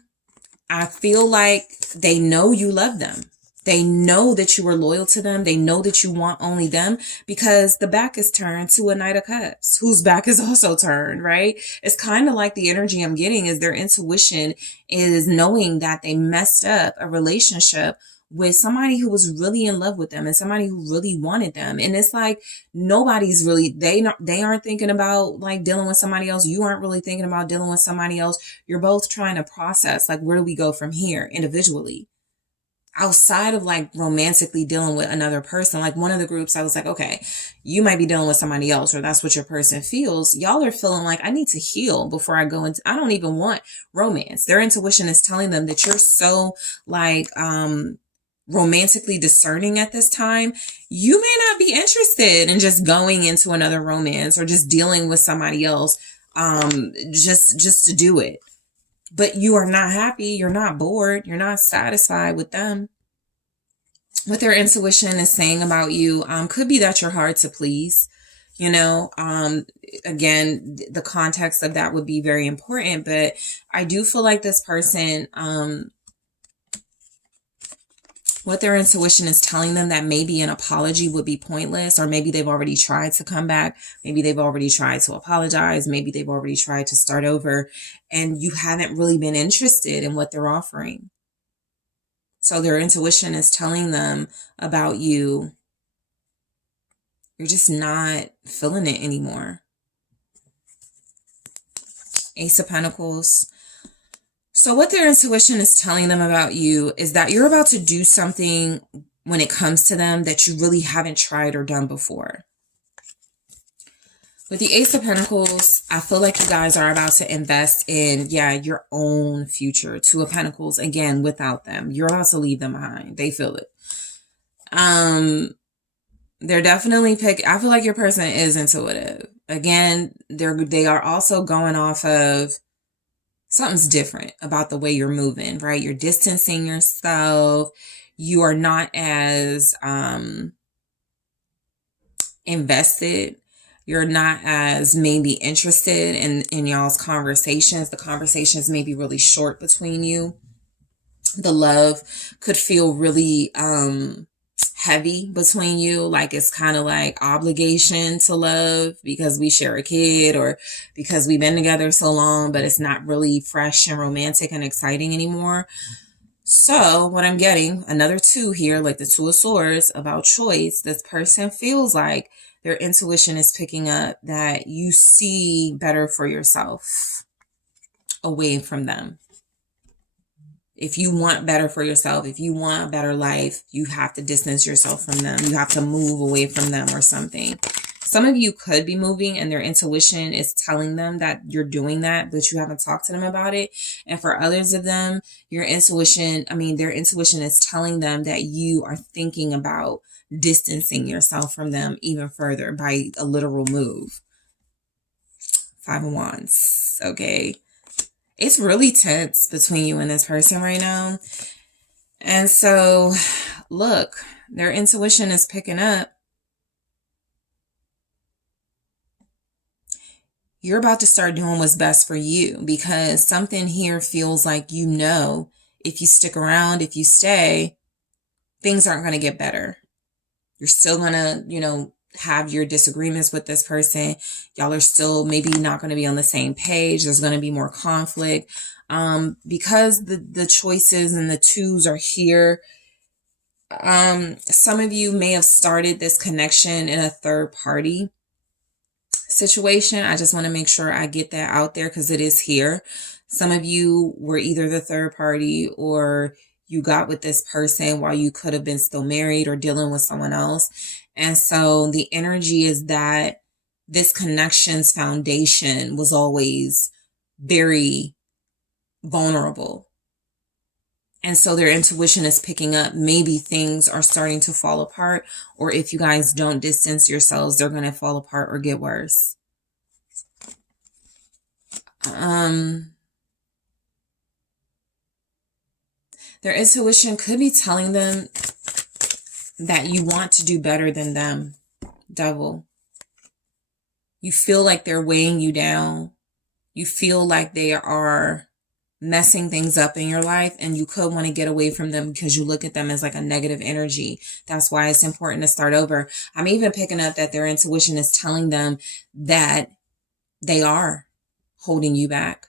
I feel like they know you love them. They know that you are loyal to them. They know that you want only them, because the back is turned to a Knight of Cups, whose back is also turned, right? It's kind of like the energy I'm getting is their intuition is knowing that they messed up a relationship with somebody who was really in love with them and somebody who really wanted them. And it's like nobody's really, they aren't thinking about like dealing with somebody else. You aren't really thinking about dealing with somebody else. You're both trying to process, like, where do we go from here individually? Outside of like romantically dealing with another person. Like one of the groups, I was like, okay, you might be dealing with somebody else, or that's what your person feels. Y'all are feeling like, I need to heal before I go into, I don't even want romance. Their intuition is telling them that you're so like, romantically discerning at this time. You may not be interested in just going into another romance or just dealing with somebody else, just to do it. But you are not happy. You're not bored. You're not satisfied with them. What their intuition is saying about you could be that you're hard to please. You know, again, the context of that would be very important. But I do feel like this person, what their intuition is telling them, that maybe an apology would be pointless, or maybe they've already tried to come back. Maybe they've already tried to apologize. Maybe they've already tried to start over, and you haven't really been interested in what they're offering. So their intuition is telling them about you, you're just not feeling it anymore. Ace of Pentacles. So what their intuition is telling them about you is that you're about to do something when it comes to them that you really haven't tried or done before. With the Ace of Pentacles, I feel like you guys are about to invest in, your own future. Two of Pentacles, again, without them. You're about to leave them behind. They feel it. They're definitely I feel like your person is intuitive. Again, they are also going off of something's different about the way you're moving, right? You're distancing yourself. You are not as invested. You're not as maybe interested in y'all's conversations. The conversations may be really short between you. The love could feel really heavy between you, like it's kind of like obligation to love because we share a kid or because we've been together so long, but it's not really fresh and romantic and exciting anymore. So what I'm getting, another two here, like the Two of Swords, about choice. This person feels like their intuition is picking up that you see better for yourself away from them. If you want better for yourself, if you want a better life, you have to distance yourself from them. You have to move away from them or something. Some of you could be moving and their intuition is telling them that you're doing that, but you haven't talked to them about it. And for others of them, their intuition is telling them that you are thinking about distancing yourself from them even further by a literal move. Five of Wands. Okay. It's really tense between you and this person right now. And so, look, their intuition is picking up. You're about to start doing what's best for you, because something here feels like, if you stick around, if you stay, things aren't going to get better. You're still going to, have your disagreements with this person. Y'all are still maybe not going to be on the same page. There's going to be more conflict because the choices and the twos are here. Some of you may have started this connection in a third party situation. I just want to make sure I get that out there because it is here. Some of you were either the third party or you got with this person while you could have been still married or dealing with someone else. And so the energy is that this connection's foundation was always very vulnerable. And so their intuition is picking up, maybe things are starting to fall apart, or if you guys don't distance yourselves, they're going to fall apart or get worse. Their intuition could be telling them that you want to do better than them. Devil. You feel like they're weighing you down. You feel like they are messing things up in your life, and you could want to get away from them because you look at them as like a negative energy. That's why it's important to start over. I'm even picking up that their intuition is telling them that they are holding you back,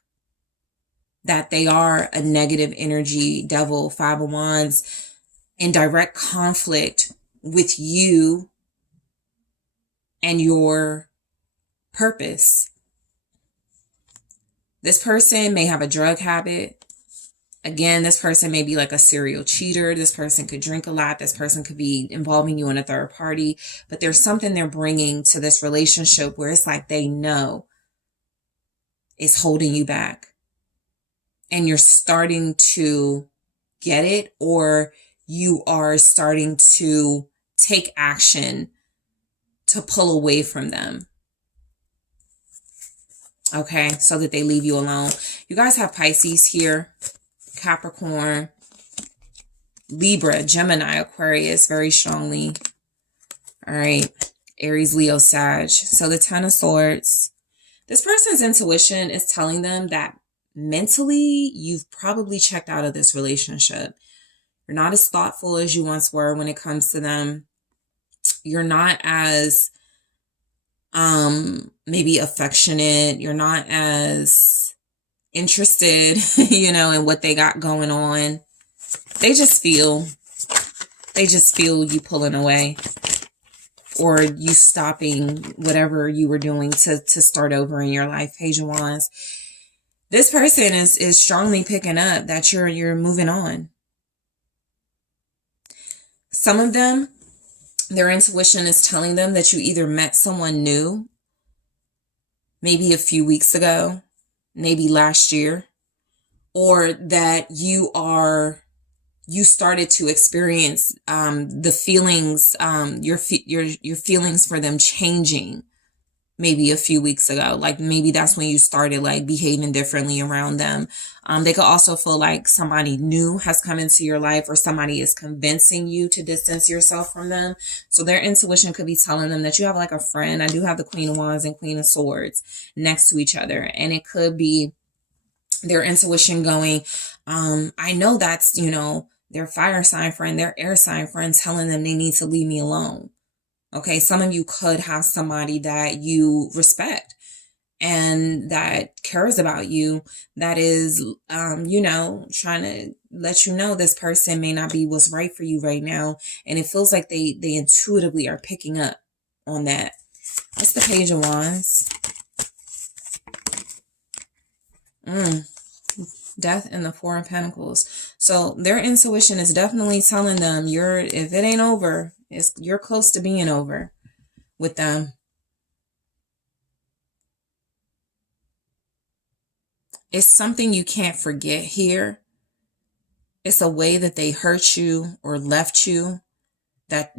that they are a negative energy, devil, Five of Wands, in direct conflict with you and your purpose. This person may have a drug habit. Again, this person may be like a serial cheater. This person could drink a lot. This person could be involving you in a third party. But there's something they're bringing to this relationship where it's like they know it's holding you back. And you're starting to get it, or you are starting to take action to pull away from them. Okay, so that they leave you alone. You guys have Pisces here, Capricorn, Libra, Gemini, Aquarius, very strongly. All right, Aries, Leo, Sag. So the Ten of Swords. This person's intuition is telling them that mentally, you've probably checked out of this relationship. You're not as thoughtful as you once were when it comes to them. You're not as maybe affectionate. You're not as interested, in what they got going on. They just feel you pulling away, or you stopping whatever you were doing to start over in your life. Page of Wands. This person is strongly picking up that you're moving on. Some of them, their intuition is telling them that you either met someone new, maybe a few weeks ago, maybe last year, or that you started to experience the feelings, your feelings for them changing maybe a few weeks ago. Like maybe that's when you started like behaving differently around them. They could also feel like somebody new has come into your life, or somebody is convincing you to distance yourself from them. So their intuition could be telling them that you have like a friend. I do have the Queen of Wands and Queen of Swords next to each other. And it could be their intuition going, I know that's, their fire sign friend, their air sign friend telling them they need to leave me alone. Okay, some of you could have somebody that you respect and that cares about you, that is, trying to let you know this person may not be what's right for you right now. And it feels like they intuitively are picking up on that. That's the Page of Wands. Death and the Four of Pentacles. So their intuition is definitely telling them if it ain't over, you're close to being over with them. It's something you can't forget here. It's a way that they hurt you or left you that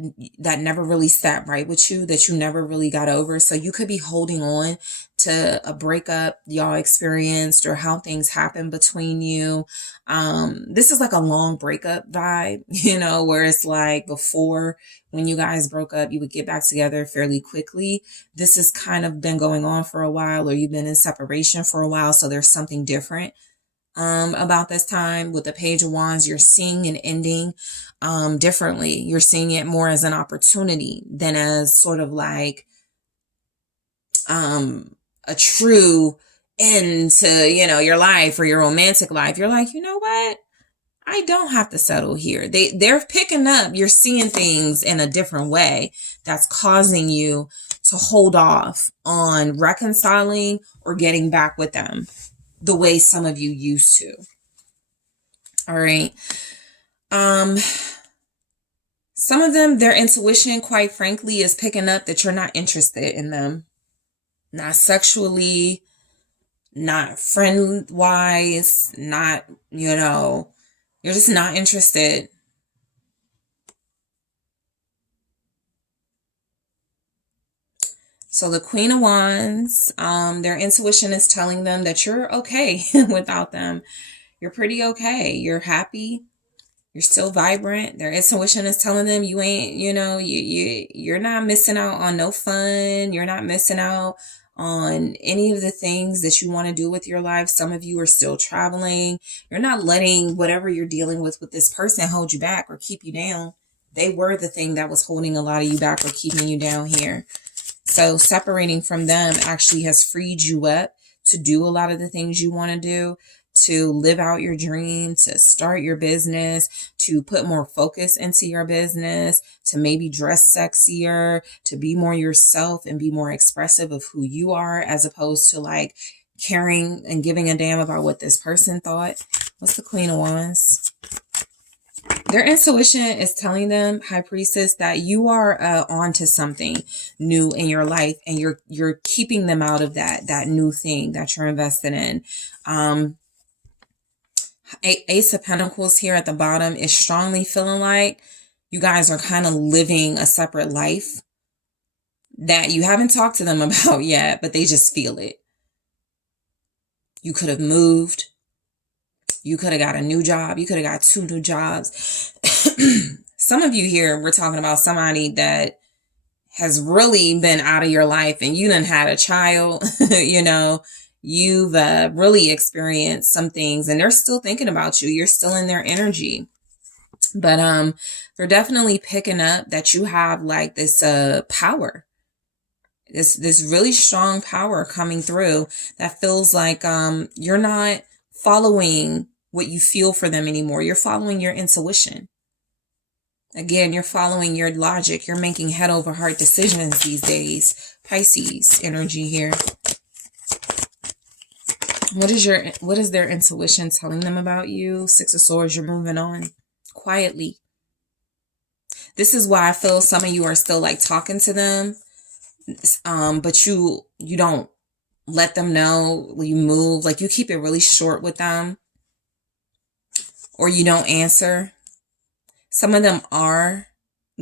never really sat right with you, that you never really got over. So you could be holding on to a breakup y'all experienced, or how things happened between you. This is like a long breakup vibe, where it's like before, when you guys broke up, you would get back together fairly quickly. This has kind of been going on for a while, or you've been in separation for a while. So there's something different about this time. With the Page of Wands, you're seeing an ending differently. You're seeing it more as an opportunity than as sort of like a true end to, your life or your romantic life. You're like, you know what? I don't have to settle here. They're picking up. You're seeing things in a different way that's causing you to hold off on reconciling or getting back with them the way some of you used to. All right. Some of them, their intuition, quite frankly, is picking up that you're not interested in them. Not sexually, not friend-wise, not, you're just not interested. So the Queen of Wands, their intuition is telling them that you're okay without them. You're pretty okay. You're happy. You're still vibrant. Their intuition is telling them you ain't, you're not missing out on no fun. You're not missing out on any of the things that you want to do with your life. Some of you are still traveling. You're not letting whatever you're dealing with this person hold you back or keep you down. They were the thing that was holding a lot of you back or keeping you down here. So separating from them actually has freed you up to do a lot of the things you want to do, to live out your dream, to start your business, to put more focus into your business, to maybe dress sexier, to be more yourself and be more expressive of who you are, as opposed to like caring and giving a damn about what this person thought. What's the Queen of Wands? Their intuition is telling them, High Priestess, that you are onto something new in your life, and you're keeping them out of that new thing that you're invested in. Ace of Pentacles here at the bottom is strongly feeling like you guys are kind of living a separate life that you haven't talked to them about yet, but they just feel it. You could have moved. You could have got a new job. You could have got 2 new jobs. Some of you here, we're talking about somebody that has really been out of your life and you done had a child, you've really experienced some things and they're still thinking about you. You're still in their energy. But they're definitely picking up that you have like this power. This really strong power coming through that feels like you're not following what you feel for them anymore. You're following your intuition. Again, you're following your logic. You're making head over heart decisions these days. Pisces energy here. What is their intuition telling them about you? 6 of Swords, you're moving on quietly. This is why I feel some of you are still like talking to them. But you don't let them know. You move, like you keep it really short with them, or you don't answer. Some of them are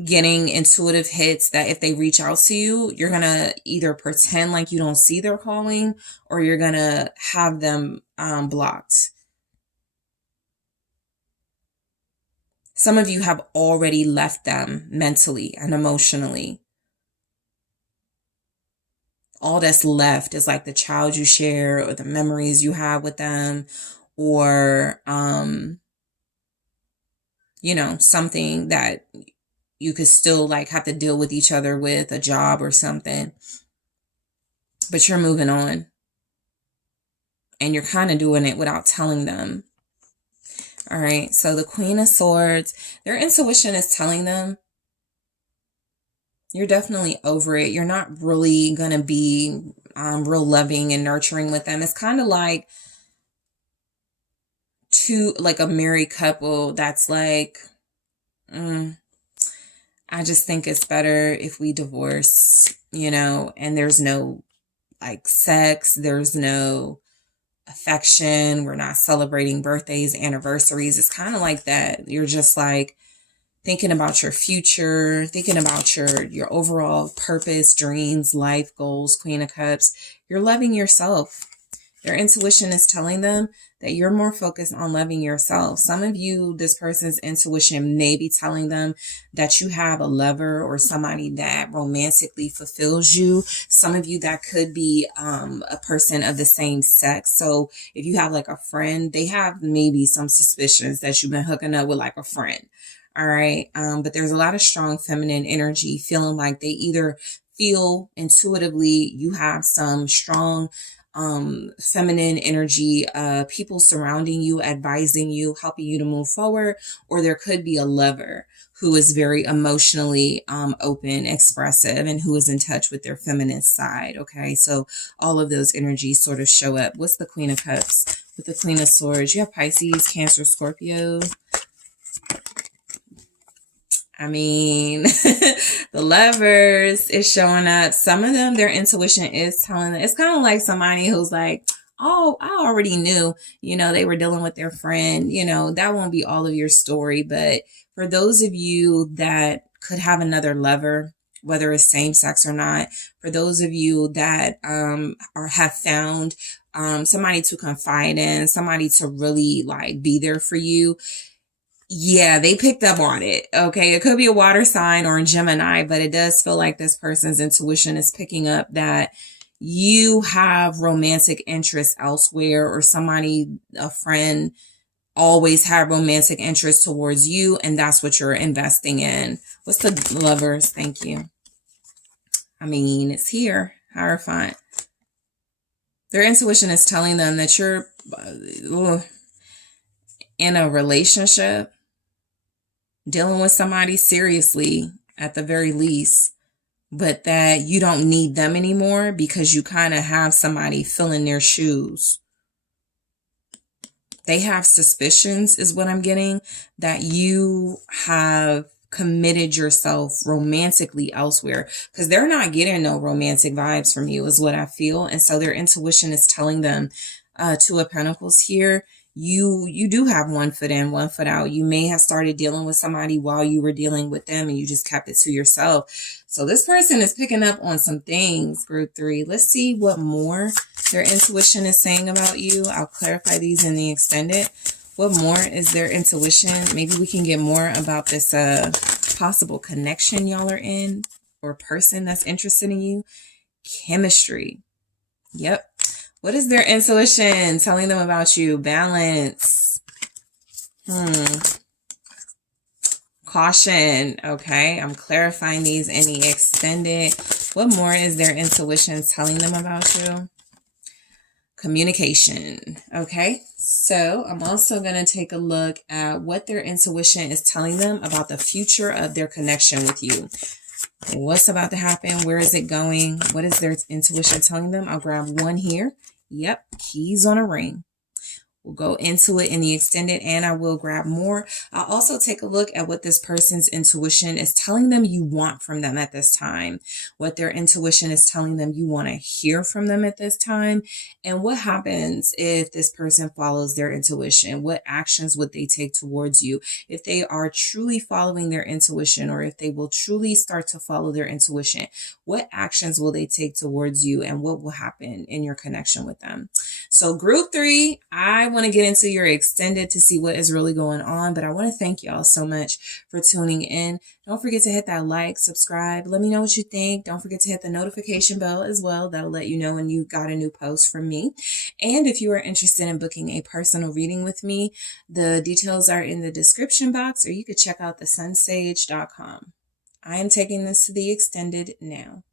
getting intuitive hits that if they reach out to you, you're going to either pretend like you don't see their calling, or you're going to have them blocked. Some of you have already left them mentally and emotionally. All that's left is like the child you share or the memories you have with them, or, something that you could still like have to deal with each other with, a job or something. But you're moving on. And you're kind of doing it without telling them. All right. So the Queen of Swords, their intuition is telling them you're definitely over it. You're not really going to be real loving and nurturing with them. It's kind of like a married couple that's like, I just think it's better if we divorce, and there's no like sex, there's no affection. We're not celebrating birthdays, anniversaries. It's kind of like that. You're just like thinking about your future, thinking about your overall purpose, dreams, life goals, Queen of Cups. You're loving yourself. Their intuition is telling them that you're more focused on loving yourself. Some of you, this person's intuition may be telling them that you have a lover or somebody that romantically fulfills you. Some of you, that could be a person of the same sex. So if you have like a friend, they have maybe some suspicions that you've been hooking up with like a friend. All right. But there's a lot of strong feminine energy, feeling like they either feel intuitively you have some strong feminine energy, people surrounding you, advising you, helping you to move forward, or there could be a lover who is very emotionally open, expressive, and who is in touch with their feminine side. Okay, so all of those energies sort of show up. What's the Queen of Cups? With the Queen of Swords, you have Pisces, Cancer, Scorpio. I mean, the Lovers is showing up. Some of them, their intuition is telling them. It's kind of like somebody who's like, oh, I already knew, they were dealing with their friend. That won't be all of your story. But for those of you that could have another lover, whether it's same sex or not, for those of you that have found somebody to confide in, somebody to really like be there for you, Yeah, they picked up on it. Okay. It could be a water sign or a Gemini, but it does feel like this person's intuition is picking up that you have romantic interest elsewhere, or somebody, a friend, always had romantic interest towards you, and that's what you're investing in. What's the Lovers? Thank you. I mean, it's here. Hierophant. Their intuition is telling them that you're in a relationship, dealing with somebody seriously at the very least, but that you don't need them anymore because you kind of have somebody filling their shoes. They have suspicions, is what I'm getting, that you have committed yourself romantically elsewhere, because they're not getting no romantic vibes from you, is what I feel. And so their intuition is telling them, Two of Pentacles here, you do have one foot in, one foot out. You may have started dealing with somebody while you were dealing with them, and you just kept it to yourself. So this person is picking up on some things, group 3. Let's see what more their intuition is saying about you. I'll clarify these in the extended. What more is their intuition? Maybe we can get more about this possible connection y'all are in, or person that's interested in you. Chemistry. Yep. What is their intuition telling them about you? Balance. Caution. Okay, I'm clarifying these in the extended. What more is their intuition telling them about you? Communication. Okay, so I'm also going to take a look at what their intuition is telling them about the future of their connection with you. What's about to happen? Where is it going? What is their intuition telling them? I'll grab one here. Yep, keys on a ring. We'll go into it in the extended, and I will grab more. I'll also take a look at what this person's intuition is telling them you want from them at this time, what their intuition is telling them you want to hear from them at this time, and what happens if this person follows their intuition. What actions would they take towards you if they are truly following their intuition, or if they will truly start to follow their intuition? What actions will they take towards you, and what will happen in your connection with them? So group 3, I want to get into your extended to see what is really going on, but I want to thank y'all so much for tuning in. Don't forget to hit that like, subscribe. Let me know what you think. Don't forget to hit the notification bell as well. That'll let you know when you got a new post from me. And if you are interested in booking a personal reading with me, the details are in the description box, or you could check out TheSunSage.com. I am taking this to the extended now.